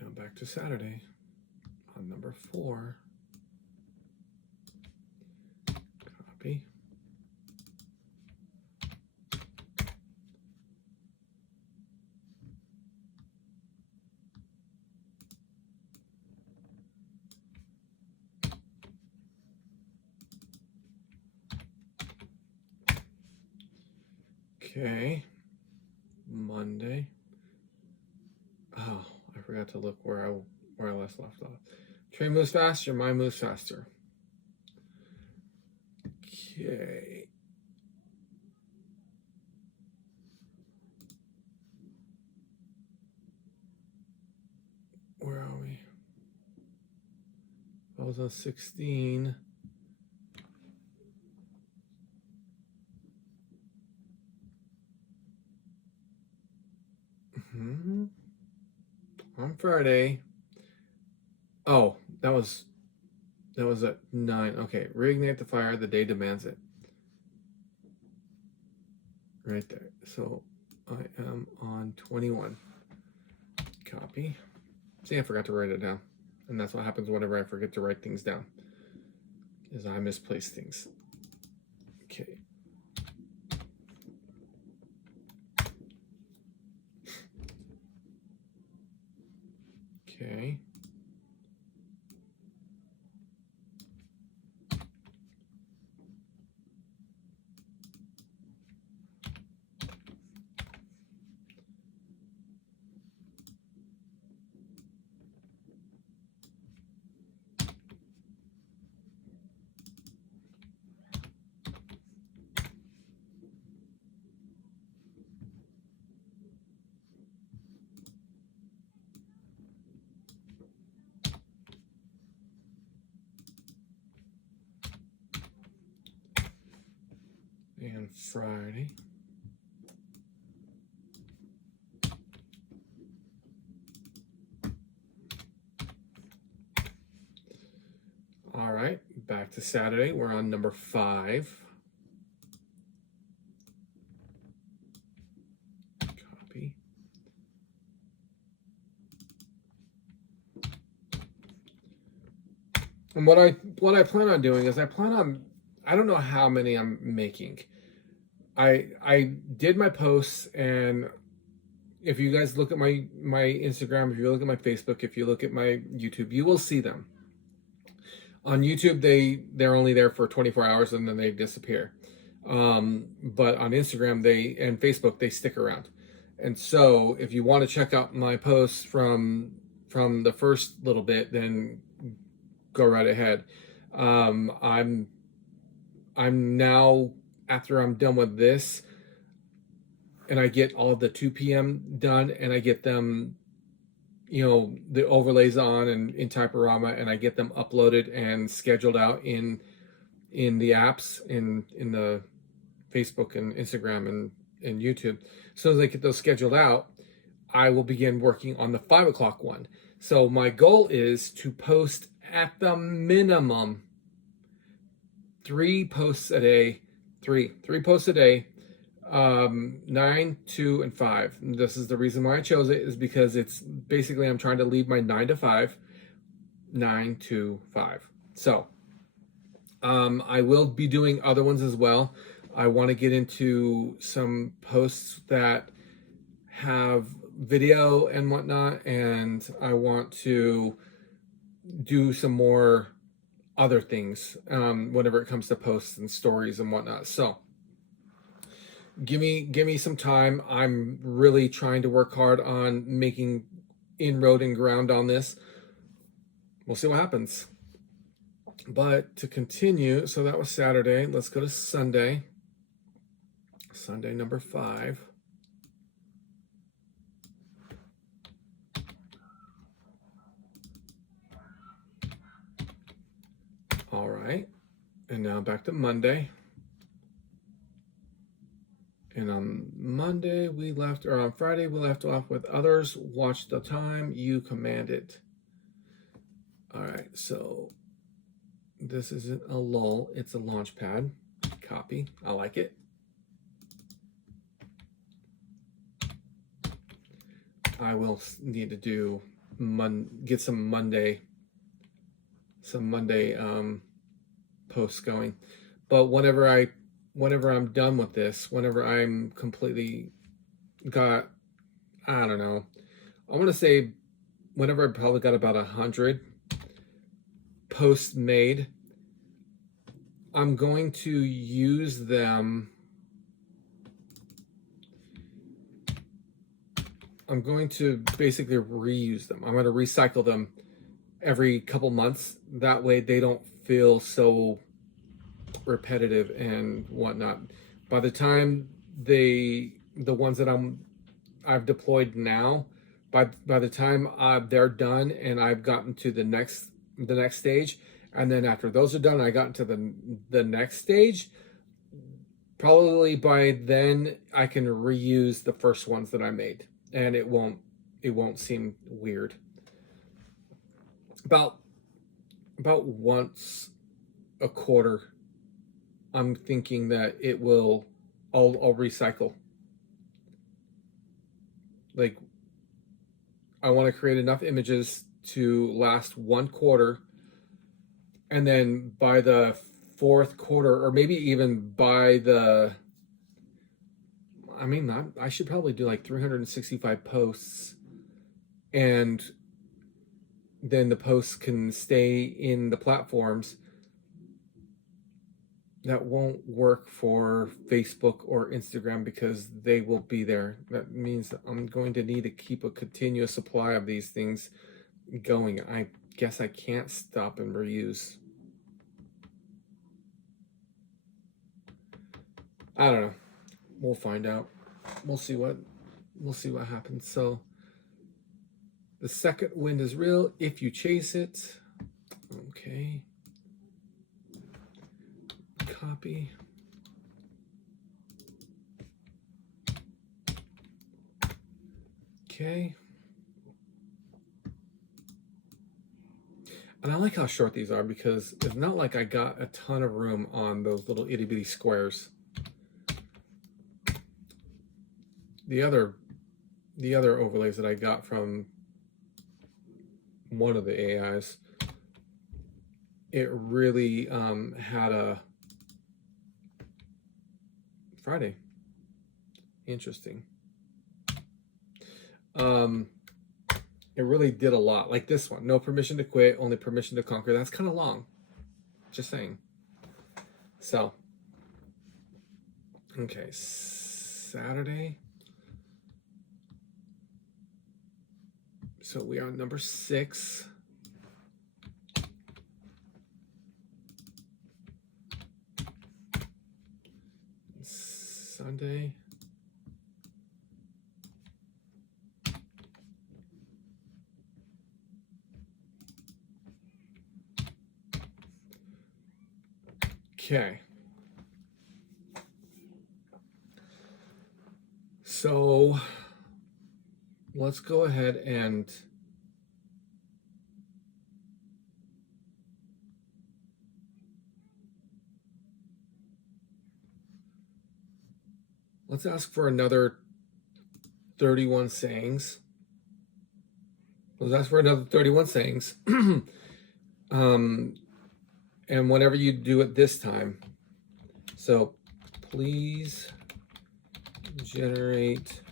Now back to Saturday on number 4. Copy. Okay, Monday. Oh, I forgot to look where I last left off. Train moves faster, mind moves faster. Okay. Where are we? I was on 16. On Friday. Oh, that was at 9. Okay, reignite the fire. The day demands it. Right there. So I am on 21. Copy. See, I forgot to write it down, and that's what happens whenever I forget to write things down. Is I misplace things. Okay. Okay. And Friday. All right, back to Saturday. We're on number 5. Copy. And what I plan on doing is I don't know how many I'm making. I did my posts, and if you guys look at my Instagram, if you look at my Facebook, if you look at my YouTube, you will see them. On YouTube, they're only there for 24 hours and then they disappear. But on Instagram and Facebook, they stick around. And so if you want to check out my posts from the first little bit, then go right ahead. I'm now, after I'm done with this and I get all the 2 p.m. done and I get them, the overlays on and in Typorama, and I get them uploaded and scheduled out in the apps, in the Facebook and Instagram and YouTube. As soon as I get those scheduled out, I will begin working on the 5 o'clock one. So my goal is to post at the minimum 3 posts a day, three posts a day, 9, 2, and 5. This is the reason why I chose it, is because it's basically I'm trying to leave my 9 to 5, 9 to 5. So I will be doing other ones as well. I want to get into some posts that have video and whatnot, and I want to do some more other things whenever it comes to posts and stories and whatnot. So give me some time. I'm really trying to work hard on making inroad and ground on this. We'll see what happens. But to continue, so that was Saturday. Let's go to Sunday. Sunday number 5. All right. And now back to Monday. And on Monday on Friday we left off with others watch the time you command it. All right, so this isn't a lull, it's a launch pad. Copy, I like it. I will need to do get some Monday posts going. But whenever I'm done with this, whenever I'm completely got, I don't know, I want to say whenever I probably got about 100 posts made, I'm going to use them. I'm going to basically reuse them. I'm going to recycle them every couple months. That way they don't feel so repetitive and whatnot. By the time the ones that I've deployed now, by the time they're done and I've gotten to the next stage, and then after those are done, I got into the next stage. Probably by then I can reuse the first ones that I made, and it won't seem weird. About once a quarter, I'm thinking that I'll recycle. Like, I want to create enough images to last 1 quarter, and then by the 4th quarter, or maybe even by I should probably do like 365 posts, and then the posts can stay in the platforms. That won't work for Facebook or Instagram because they will be there. That means that I'm going to need to keep a continuous supply of these things going. I guess I can't stop and reuse. I don't know. We'll find out. We'll see what happens. So the second wind is real if you chase it. Okay. Copy. Okay. And I like how short these are because it's not like I got a ton of room on those little itty bitty squares. The other overlays that I got from one of the AIs, it really had a Friday. Interesting. It really did a lot. Like this one, no permission to quit, only permission to conquer. That's kind of long. Just saying. So, okay, Saturday. So we are on number 6. Sunday. Okay. So let's go ahead and let's ask for another 31 sayings. Let's ask for another 31 sayings. And whenever you do it this time, so please generate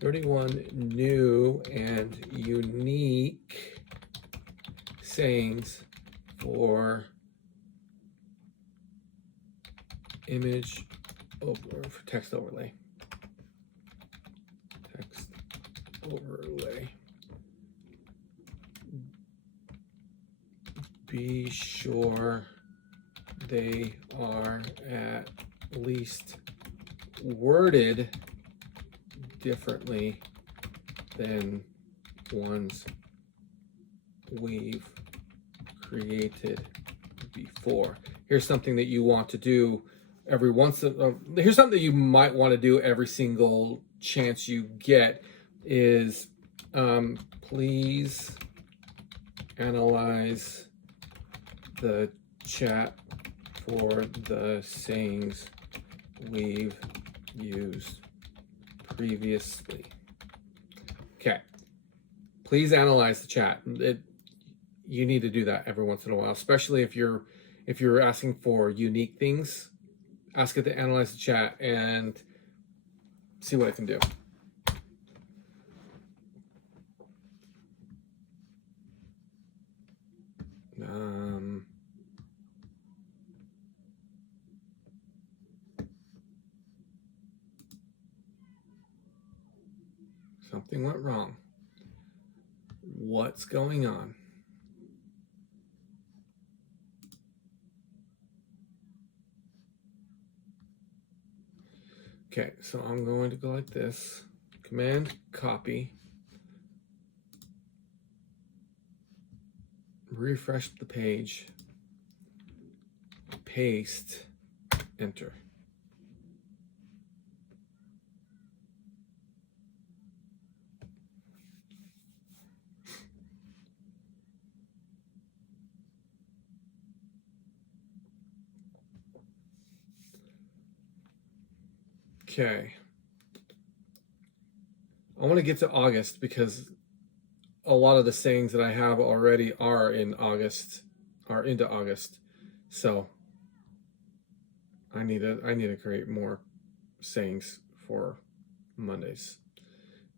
31 new and unique sayings for image over for text overlay. Text overlay. Be sure they are at least worded differently than ones we've created before. Here's something that you want to do every once here's something that you might want to do every single chance you get is please analyze the chat for the sayings we've used previously. Okay, please analyze the chat. You need to do that every once in a while, especially if you're asking for unique things. Ask it to analyze the chat and see what it can do. Something went wrong. What's going on? Okay, so I'm going to go like this. Command copy. Refresh the page. Paste. Enter. Okay. I want to get to August because a lot of the sayings that I have already are in August, are into August. So I need to create more sayings for Mondays.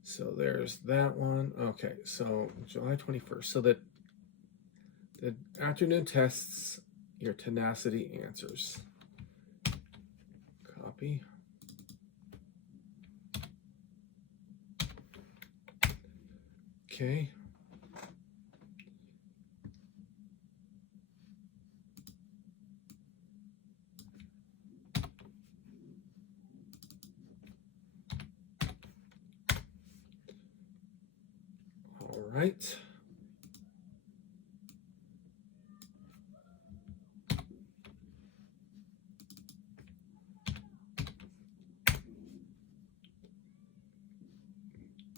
So there's that one. Okay, so July 21st. So that The afternoon tests your tenacity answers. Copy. Okay. All right.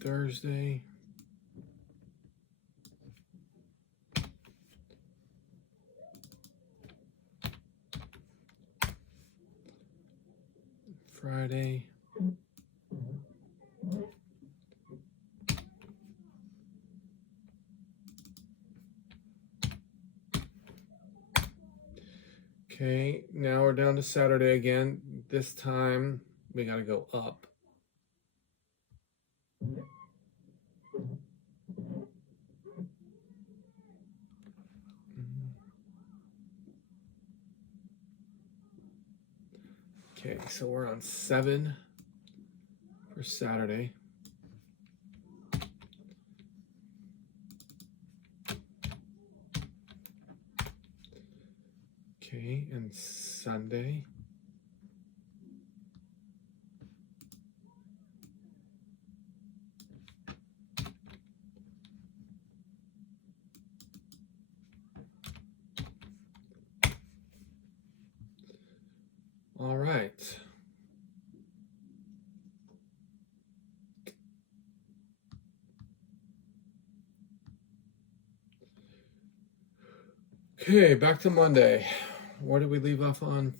Thursday. Friday. Okay, now we're down to Saturday again. This time we got to go up. Okay, so we're on 7 for Saturday. Okay, and Sunday. All right. Okay, back to Monday. Where did we leave off on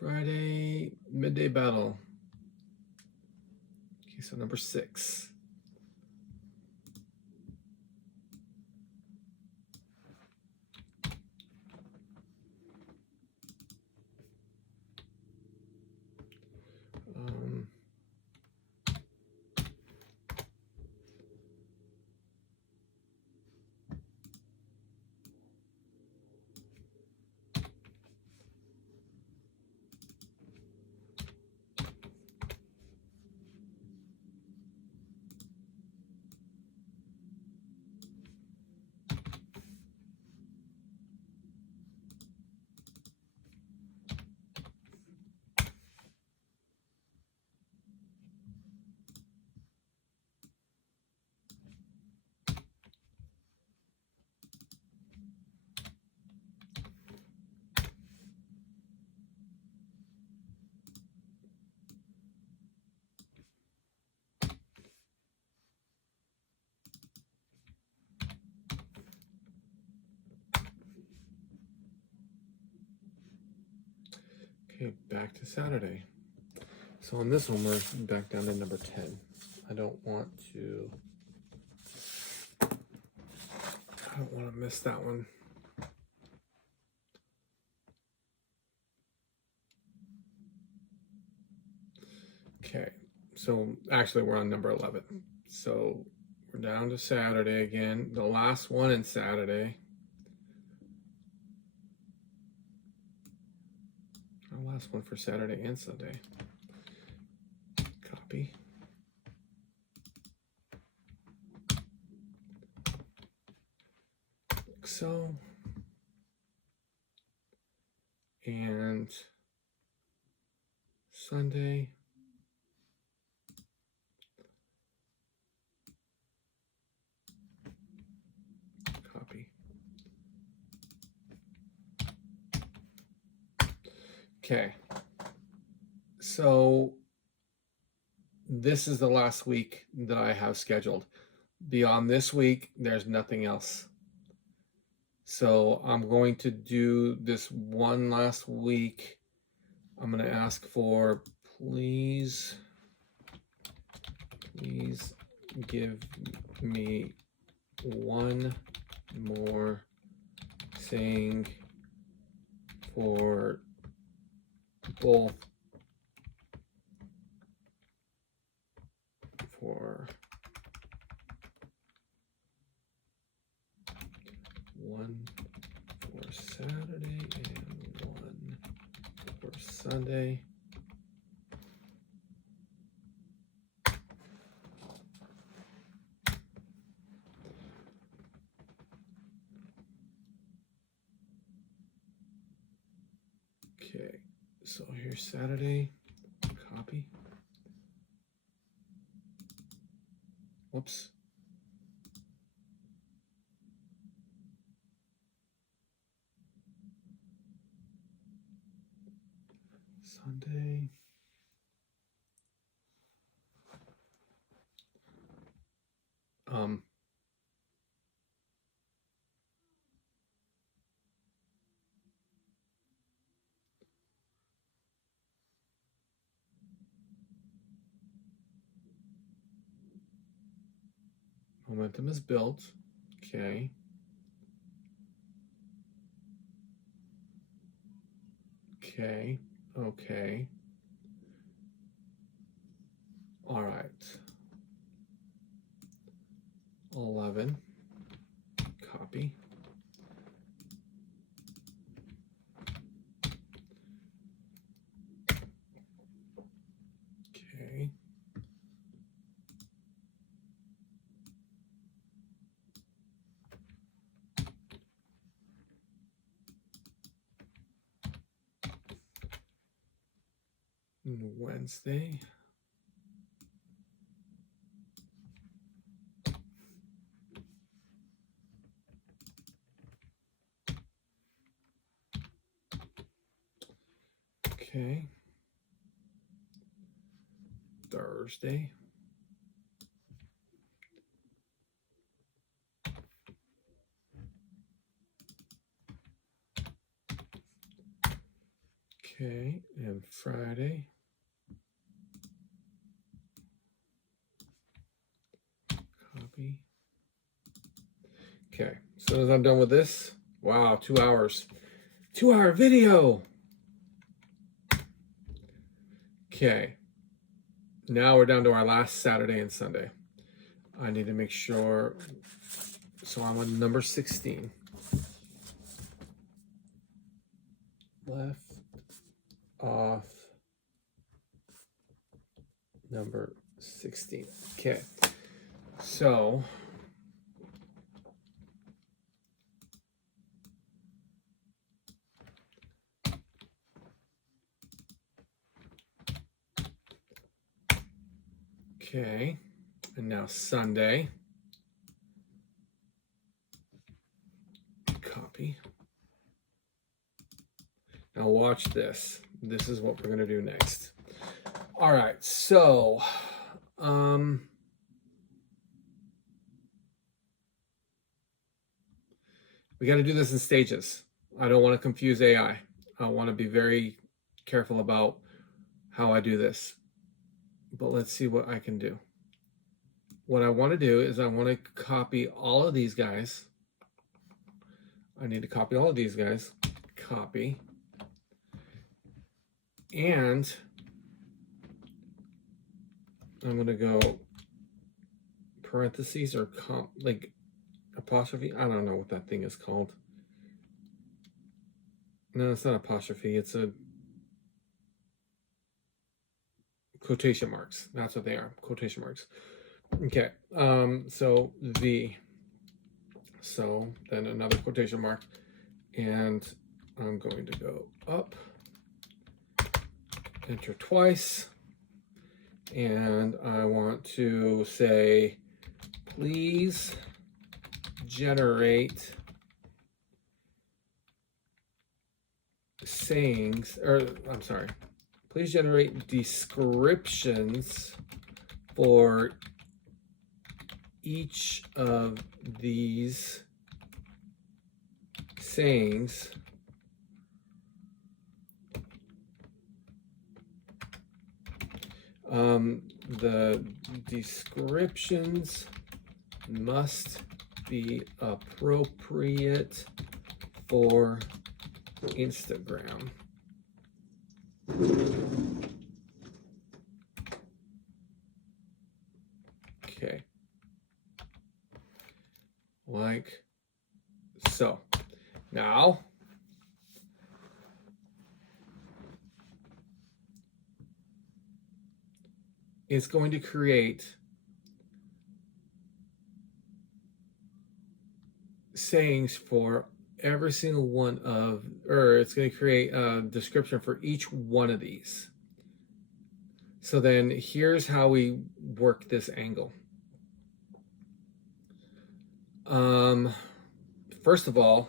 Friday? Midday battle. Okay, so number 6. Okay, back to Saturday. So on this one, we're back down to number 10. I don't want to miss that one. Okay, so actually we're on number 11. So we're down to Saturday again, the last one in Saturday. Our last one for Saturday and Sunday. Copy. Like so. And Sunday. Copy. Okay. So this is the last week that I have scheduled. Beyond this week, there's nothing else. So I'm going to do this one last week. I'm going to ask for, please give me one more thing for both one Sunday. Okay, so here's Saturday. Copy. Whoops. Sunday. Momentum is built. Okay. Okay. Okay. All right. 11. Copy. Okay. Wednesday. Okay. Thursday. Okay, and Friday. Copy. Okay, as soon as I'm done with this, wow, 2 hours. 2-hour video. Okay, now we're down to our last Saturday and Sunday. I need to make sure, so I'm on number 16. Left off number 16. Okay, so okay, and now Sunday. Copy. Now watch this. This is what we're going to do next. All right, so we got to do this in stages. I don't want to confuse AI. I want to be very careful about how I do this. But let's see what I can do. What I want to do is I want to copy all of these guys. I need to copy all of these guys. Copy. And I'm going to go parentheses or like apostrophe. I don't know what that thing is called. No, it's not apostrophe. It's a quotation marks. That's what they are. Quotation marks. Okay. So V. So then another quotation mark. And I'm going to go up. Enter twice. And I want to say, please generate sayings, or I'm sorry, please generate descriptions for each of these sayings the descriptions must be appropriate for Instagram. Okay. Like so. Now, it's going to create sayings for every single one of, or it's going to create a description for each one of these. So then here's how we work this angle. First of all,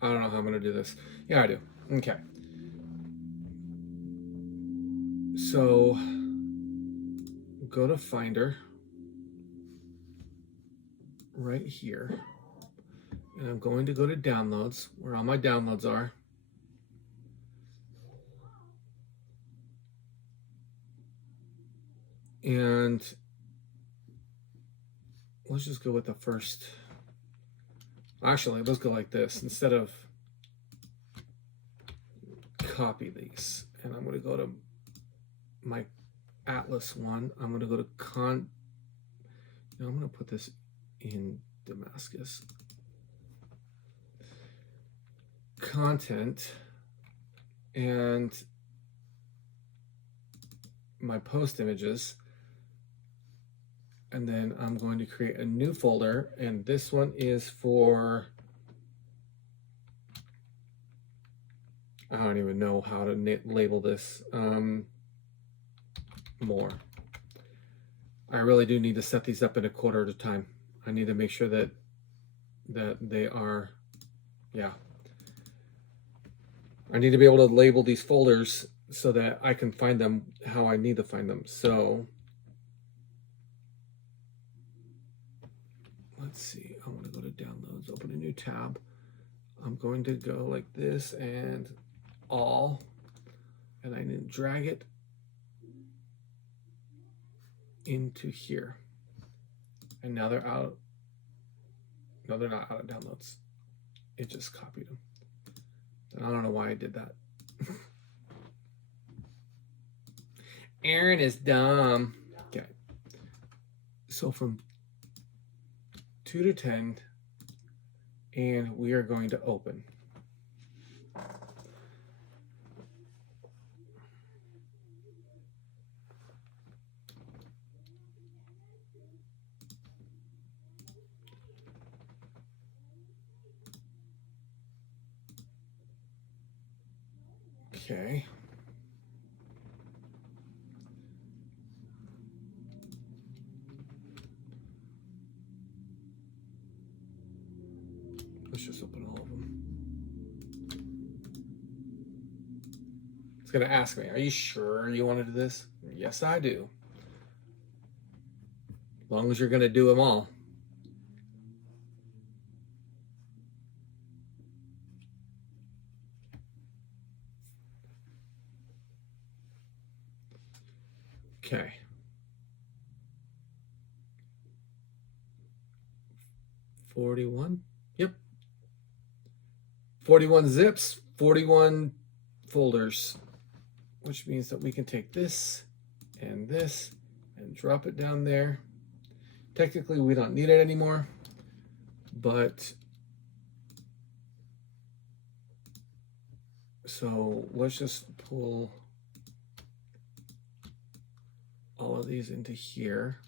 I don't know how I'm going to do this. Yeah, I do. Okay. So go to Finder right here. And I'm going to go to Downloads, where all my downloads are. And let's just go with the first. Actually, let's go like this. Instead of copy these, and I'm going to go to my Atlas one. I'm going to go to I'm going to put this in Damascus. Content, and my post images, and then I'm going to create a new folder, and this one is for, I don't even know how to label this. More. I really do need to set these up in a quarter at a time. I need to make sure that they are, yeah. I need to be able to label these folders so that I can find them how I need to find them. So let's see, I'm going to go to Downloads, open a new tab. I'm going to go like this and all, and I need to drag it into here. And now they're out. No, they're not out of Downloads. It just copied them. And I don't know why I did that. Aaron is dumb. Okay. So from 2 to 10, and we are going to open. Okay. Let's just open all of them. It's going to ask me, are you sure you want to do this? Yes, I do. As long as you're going to do them all. Okay. 41. Yep. 41 zips, 41 folders, which means that we can take this and drop it down there. Technically, we don't need it anymore, but so let's just pull all of these into here.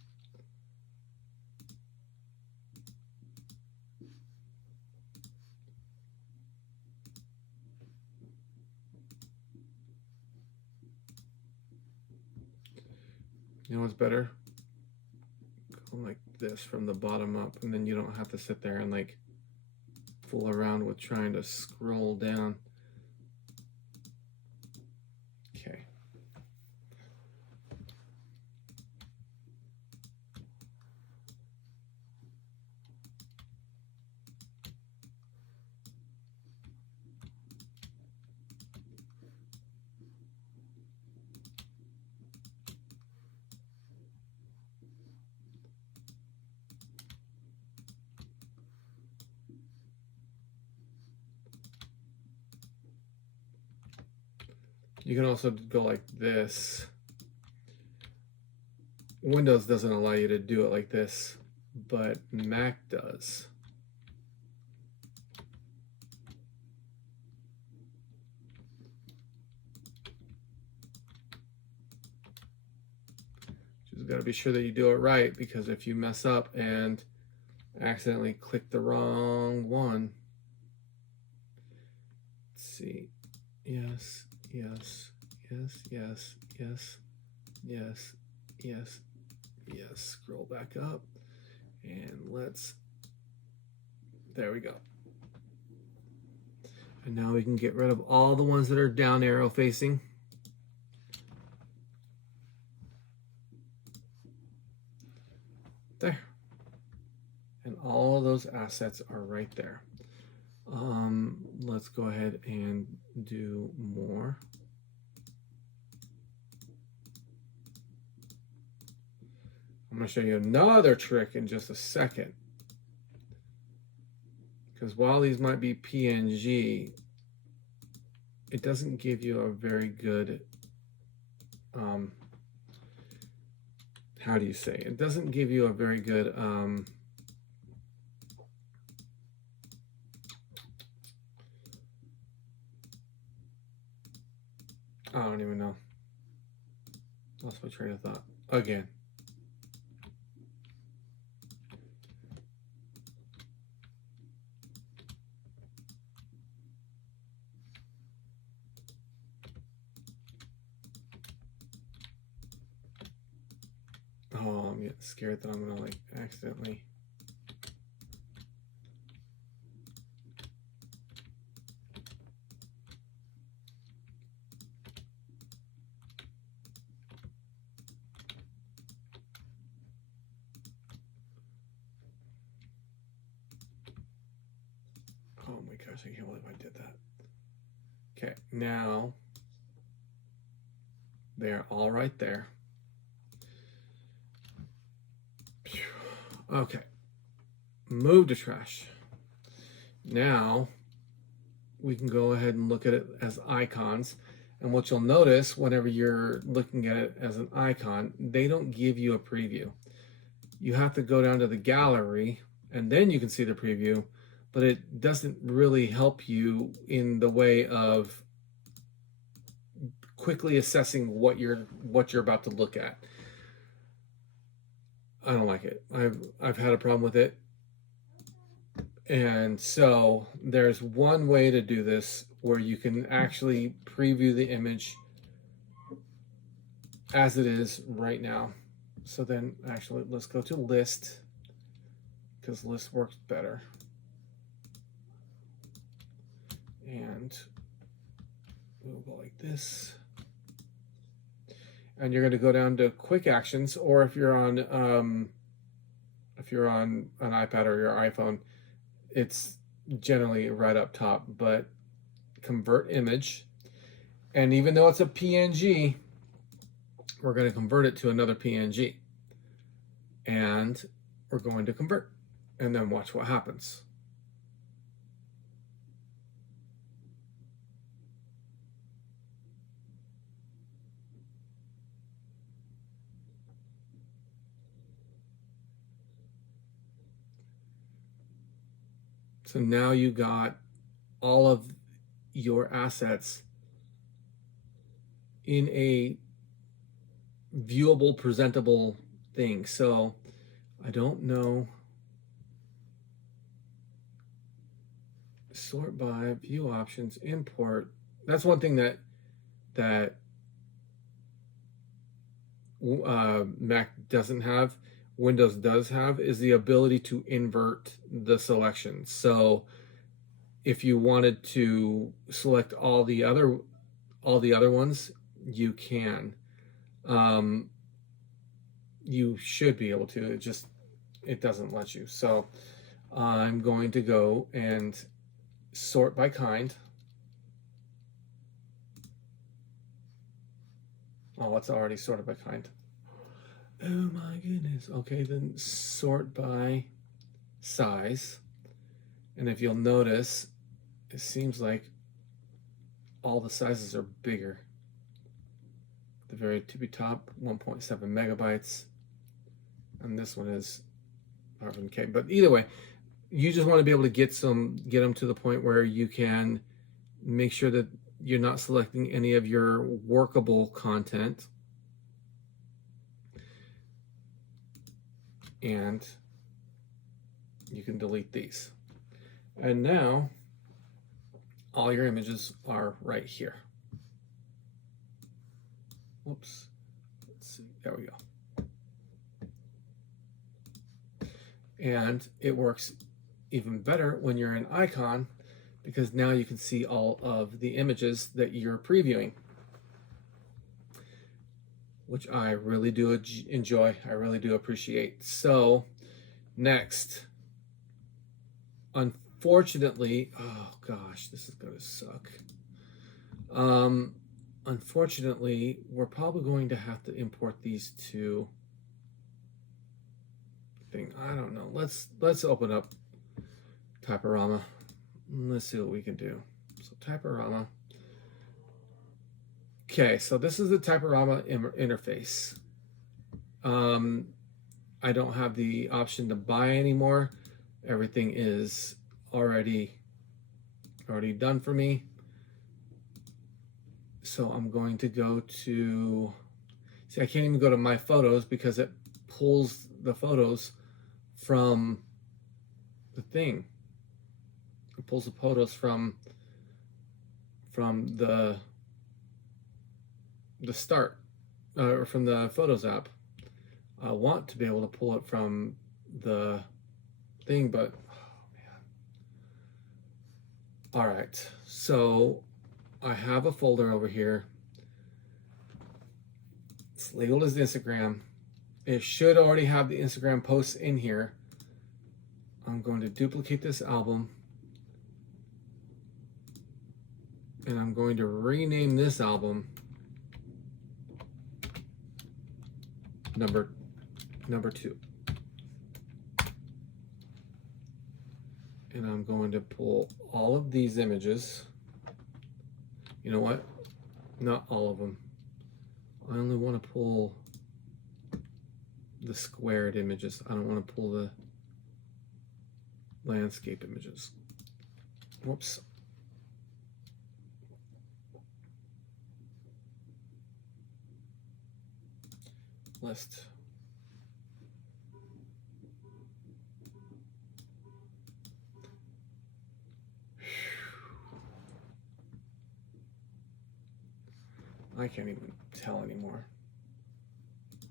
You know what's better? Go like this from the bottom up, and then you don't have to sit there and like fool around with trying to scroll down. Okay. You can also go like this. Windows doesn't allow you to do it like this, but Mac does. got to be sure that you do it right, because if you mess up and accidentally click the wrong one, let's see, yes, yes, yes, yes, yes, yes, yes, yes, scroll back up, and there we go. And now we can get rid of all the ones that are down arrow facing. There. And all of those assets are right there. Let's go ahead and do more. I'm going to show you another trick in just a second. Because while these might be PNG, it doesn't give you a very good, how do you say? It doesn't give you a very good, I don't even know. Lost my train of thought again. Oh, I'm getting scared that I'm gonna like accidentally. Oh my gosh, I can't believe I did that. Okay, now they're all right there. Okay, move to trash. Now we can go ahead and look at it as icons. And what you'll notice whenever you're looking at it as an icon, they don't give you a preview. You have to go down to the gallery and then you can see the preview, but it doesn't really help you in the way of quickly assessing what you're about to look at. I don't like it. I've had a problem with it. And so there's one way to do this where you can actually preview the image as it is right now. So then actually let's go to list, because list works better. And we'll go like this. And you're going to go down to quick actions, or if you're on an iPad or your iPhone, it's generally right up top. But convert image, and even though it's a PNG, we're going to convert it to another PNG, and we're going to convert, and then watch what happens. So now you got all of your assets in a viewable, presentable thing. So I don't know. Sort by, view options, import. That's one thing that Mac doesn't have. Windows does have, is the ability to invert the selection. So if you wanted to select all the other ones, you can. You should be able to. It doesn't let you. So I'm going to go and sort by kind. Oh, it's already sorted by kind. Oh my goodness. Okay, then sort by size. And if you'll notice, it seems like all the sizes are bigger. The very tippy top, 1.7 megabytes. And this one is 500K. But either way, you just want to be able to get them to the point where you can make sure that you're not selecting any of your workable content. and you can delete these. And now all your images are right here. Whoops. Let's see. There we go. And it works even better when you're in Icon, because now you can see all of the images that you're previewing, which I really do enjoy. I really do appreciate. So next, unfortunately, oh gosh, this is gonna suck. Unfortunately, we're probably going to have to import these to thing. I don't know. Let's open up Typorama. Let's see what we can do. So Typorama. Okay, so this is the Typorama interface. I don't have the option to buy anymore. Everything is already done for me. So I'm going to go to, see, I can't even go to my photos because it pulls the photos from the thing. It pulls the photos from the start, or from the Photos app. I want to be able to pull it from the thing, but oh man. All right, so I have a folder over here. It's labeled as Instagram. It should already have the Instagram posts in here. I'm going to duplicate this album, and I'm going to rename this album number 2. And I'm going to pull all of these images. You know what? Not all of them. I only want to pull the squared images. I don't want to pull the landscape images. Whoops. List. I can't even tell anymore.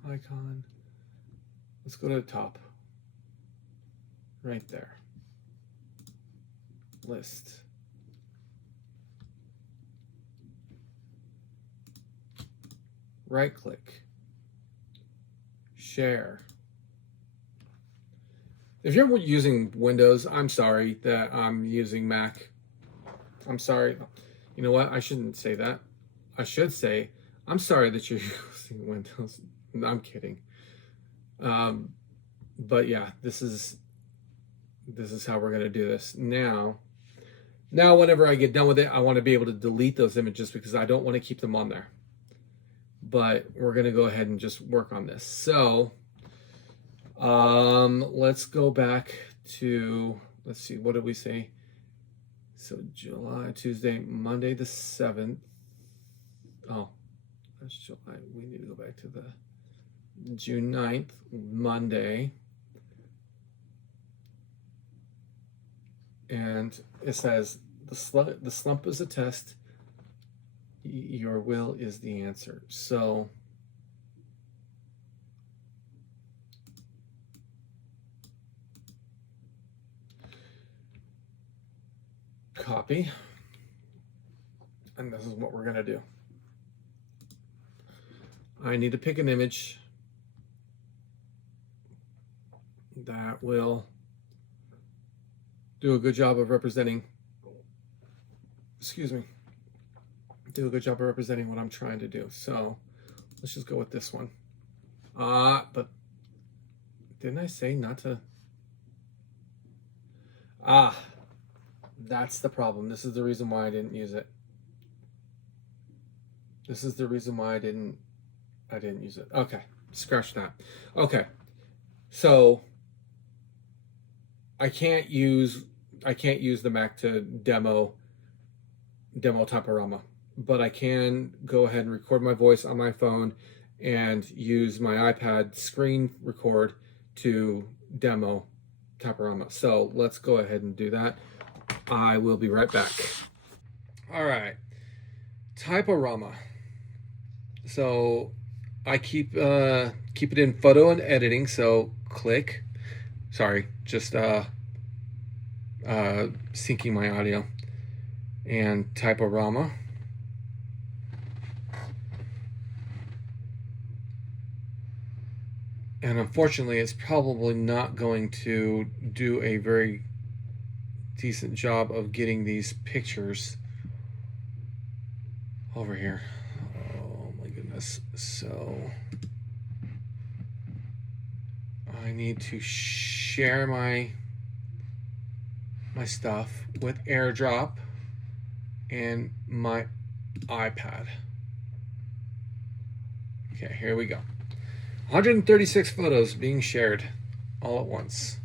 Icon. Let's go to the top. Right there. List. Right click. Share. If you're using Windows, I'm sorry that I'm using Mac. I'm sorry. You know what? I shouldn't say that. I should say, I'm sorry that you're using Windows. I'm kidding. But yeah, this is how we're going to do this. Now, whenever I get done with it, I want to be able to delete those images because I don't want to keep them on there. But we're going to go ahead and just work on this. So let's go back to, let's see, what did we say? So Tuesday, Monday the 7th. Oh, that's July. We need to go back to the June 9th, Monday. And it says, the slump is a test. Your will is the answer. So copy. And this is what we're going to do. I need to pick an image that will do a good job of representing, do a good job of representing what I'm trying to do. So let's just go with this one. But didn't I say not to? That's the problem. This is the reason why I didn't use it. This is the reason why I didn't use it. Okay, scratch that. Okay, so I can't use the Mac to demo Typorama, but I can go ahead and record my voice on my phone and use my iPad screen record to demo Typorama. So let's go ahead and do that. I will be right back. All right, Typorama. So I keep it in photo and editing. So click. Sorry, just syncing my audio. And Typorama. And unfortunately, it's probably not going to do a very decent job of getting these pictures over here. Oh my goodness. So I need to share my stuff with AirDrop and my iPad. Okay, here we go. 136 photos being shared all at once.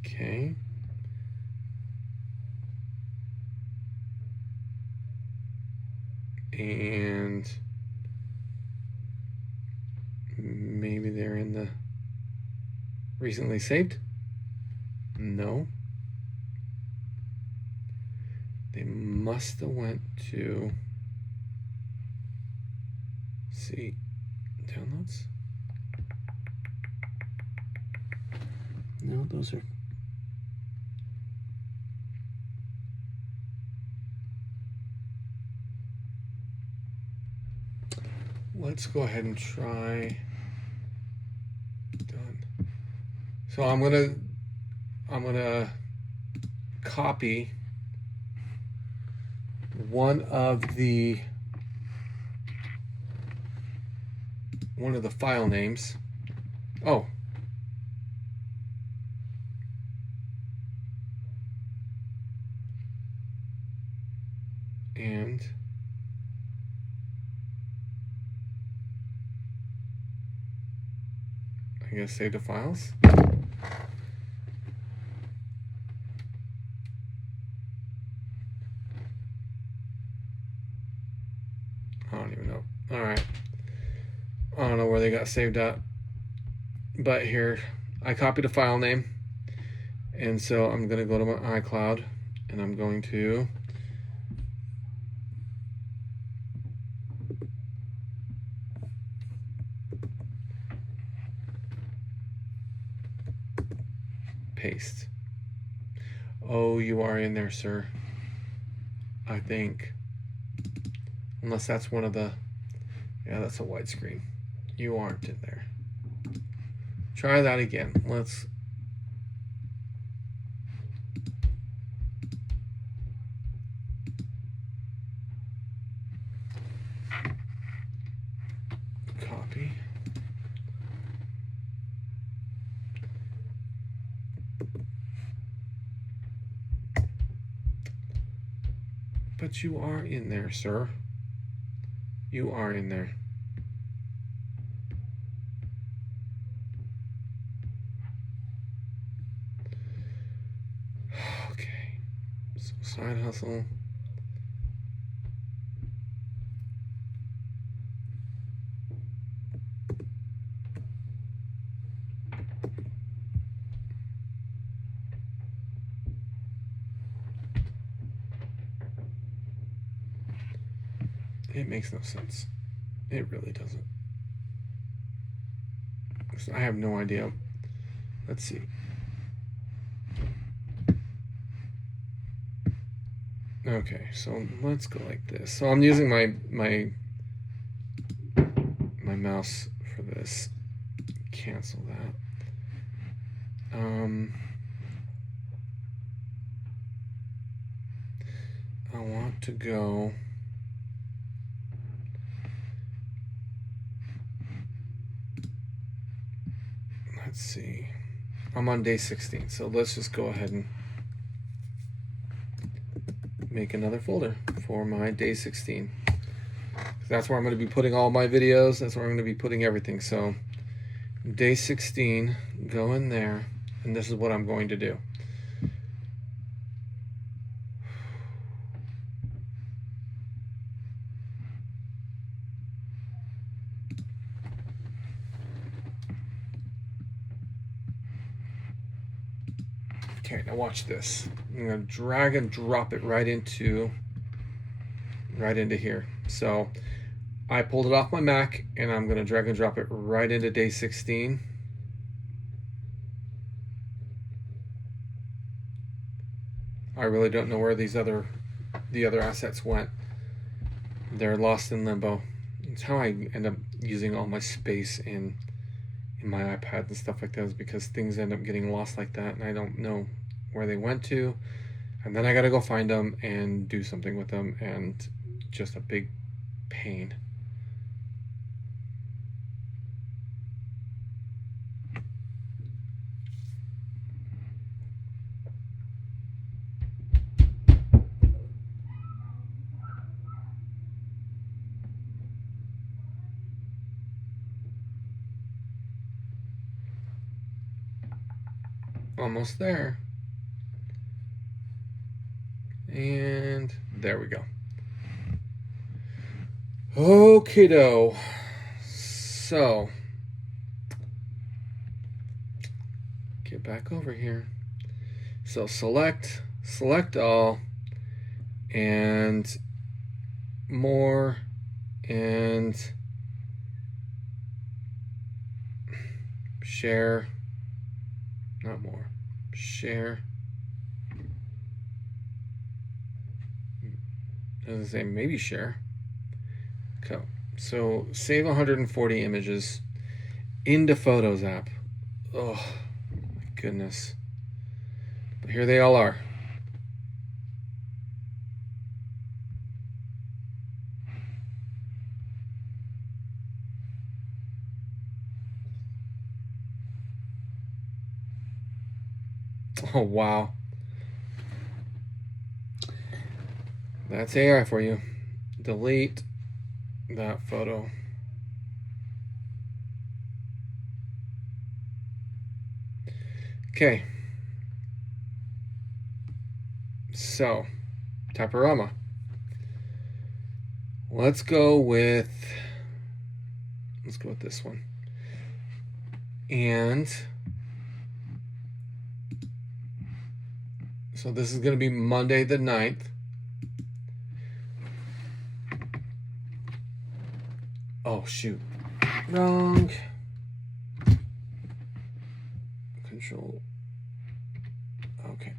Okay. And maybe they're in the recently saved? No. They must have went to see downloads. No, those are let's go ahead and try done. So I'm gonna copy one of the file names. Oh. And I guess save the files. I don't even know. All right. I don't know where they got saved at. But here, I copied a file name. And so I'm going to go to my iCloud and I'm going to paste. Oh, you are in there, sir. I think. Unless that's one of the... Yeah, that's a widescreen. You aren't in there. Try that again. Let's... Copy. But you are in there, sir. You are in there. Okay. So side hustle. It makes no sense. It really doesn't. I have no idea. Let's see. Okay, so let's go like this. So I'm using my mouse for this. Cancel that. I want to go. Let's see. I'm on day 16, so let's just go ahead and make another folder for my day 16. That's where I'm going to be putting all my videos. That's where I'm going to be putting everything. So day 16, go in there, and this is what I'm going to do. Okay, now watch this. I'm gonna drag and drop it right into here. So I pulled it off my Mac, and I'm gonna drag and drop it right into day 16. I really don't know where the other assets went. They're lost in limbo. It's how I end up using all my space in my iPad and stuff like that, is because things end up getting lost like that, and I don't know where they went to, and then I gotta go find them and do something with them, and just a big pain. Almost there. And there we go. Okay, dough. So get back over here. So select all, and more, and share, not more, share. I was gonna say maybe share. Okay, so save 140 images into Photos app. Oh my goodness. But here they all are. Oh wow. That's AI for you. Delete that photo. Okay. So, Typorama. Let's go with this one. And so this is going to be Monday the 9th. Oh shoot. Wrong. Control. Okay.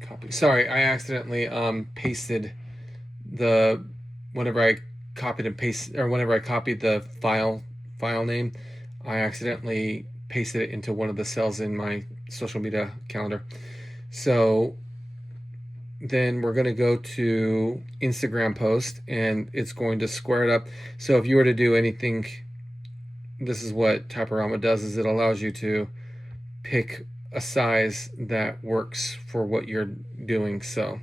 Copy. Sorry, I accidentally pasted the whenever I copied the file name, I accidentally pasted it into one of the cells in my social media calendar. So then we're going to go to Instagram post, and it's going to square it up. So if you were to do anything, this is what Typorama does, is it allows you to pick a size that works for what you're doing. So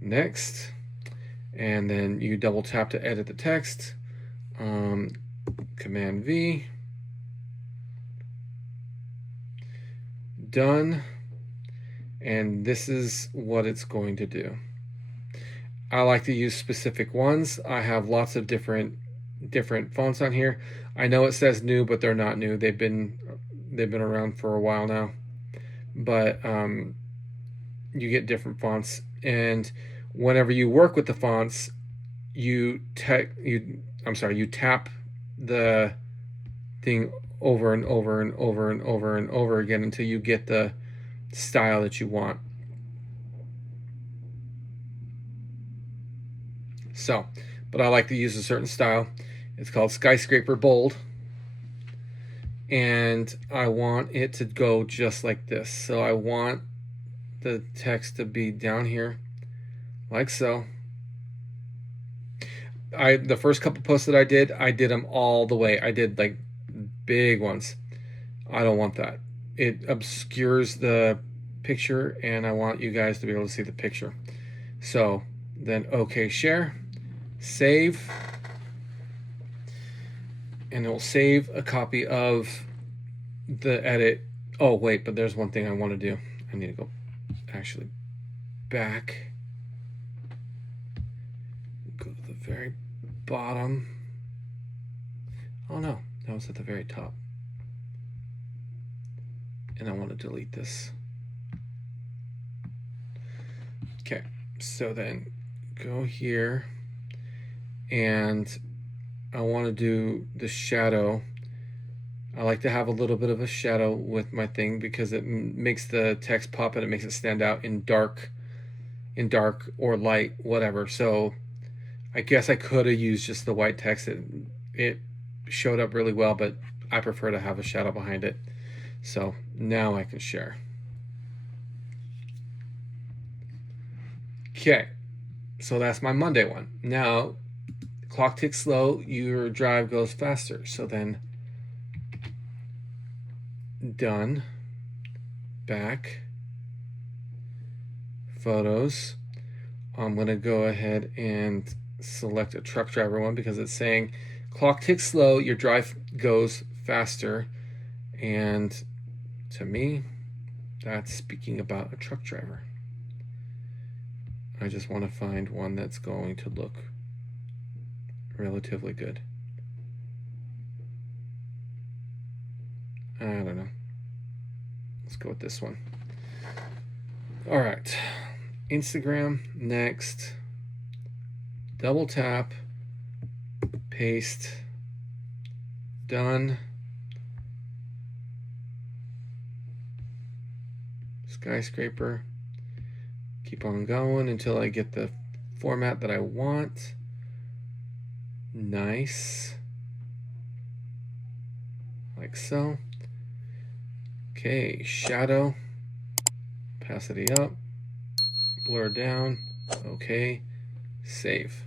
next, and then you double tap to edit the text. Command V. Done. And this is what it's going to do. I like to use specific ones. I have lots of different fonts on here. I know it says new, but they're not new. They've been around for a while now. But you get different fonts, and whenever you work with the fonts, you tap the thing over and over and over and over and over again until you get the style that you want. So, but I like to use a certain style. It's called Skyscraper Bold, and I want it to go just like this. So I want the text to be down here like so. The first couple posts that I did them all the way. I did like big ones. I don't want that. It obscures the picture, and I want you guys to be able to see the picture. So then OK, share, save, and it will save a copy of the edit. Oh wait, but there's one thing I want to do. I need to go actually back, go to the very bottom. Oh no, that was at the very top. and I want to delete this. Okay, so then go here, and I want to do the shadow. I like to have a little bit of a shadow with my thing because it makes the text pop and it makes it stand out in dark or light, whatever. So I guess I could have used just the white text. It showed up really well, but I prefer to have a shadow behind it. So now I can share. Okay, so that's my Monday one. Now, clock ticks slow, your drive goes faster. So then, done, back, photos. I'm gonna go ahead and select a truck driver one because it's saying clock ticks slow, your drive goes faster. And to me, that's speaking about a truck driver. I just want to find one that's going to look relatively good. I don't know. Let's go with this one. All right. Instagram, next. Double tap, paste, done. Skyscraper. Keep on going until I get the format that I want. Nice. Like so. Okay, shadow. Opacity up. Blur down. Okay. Save.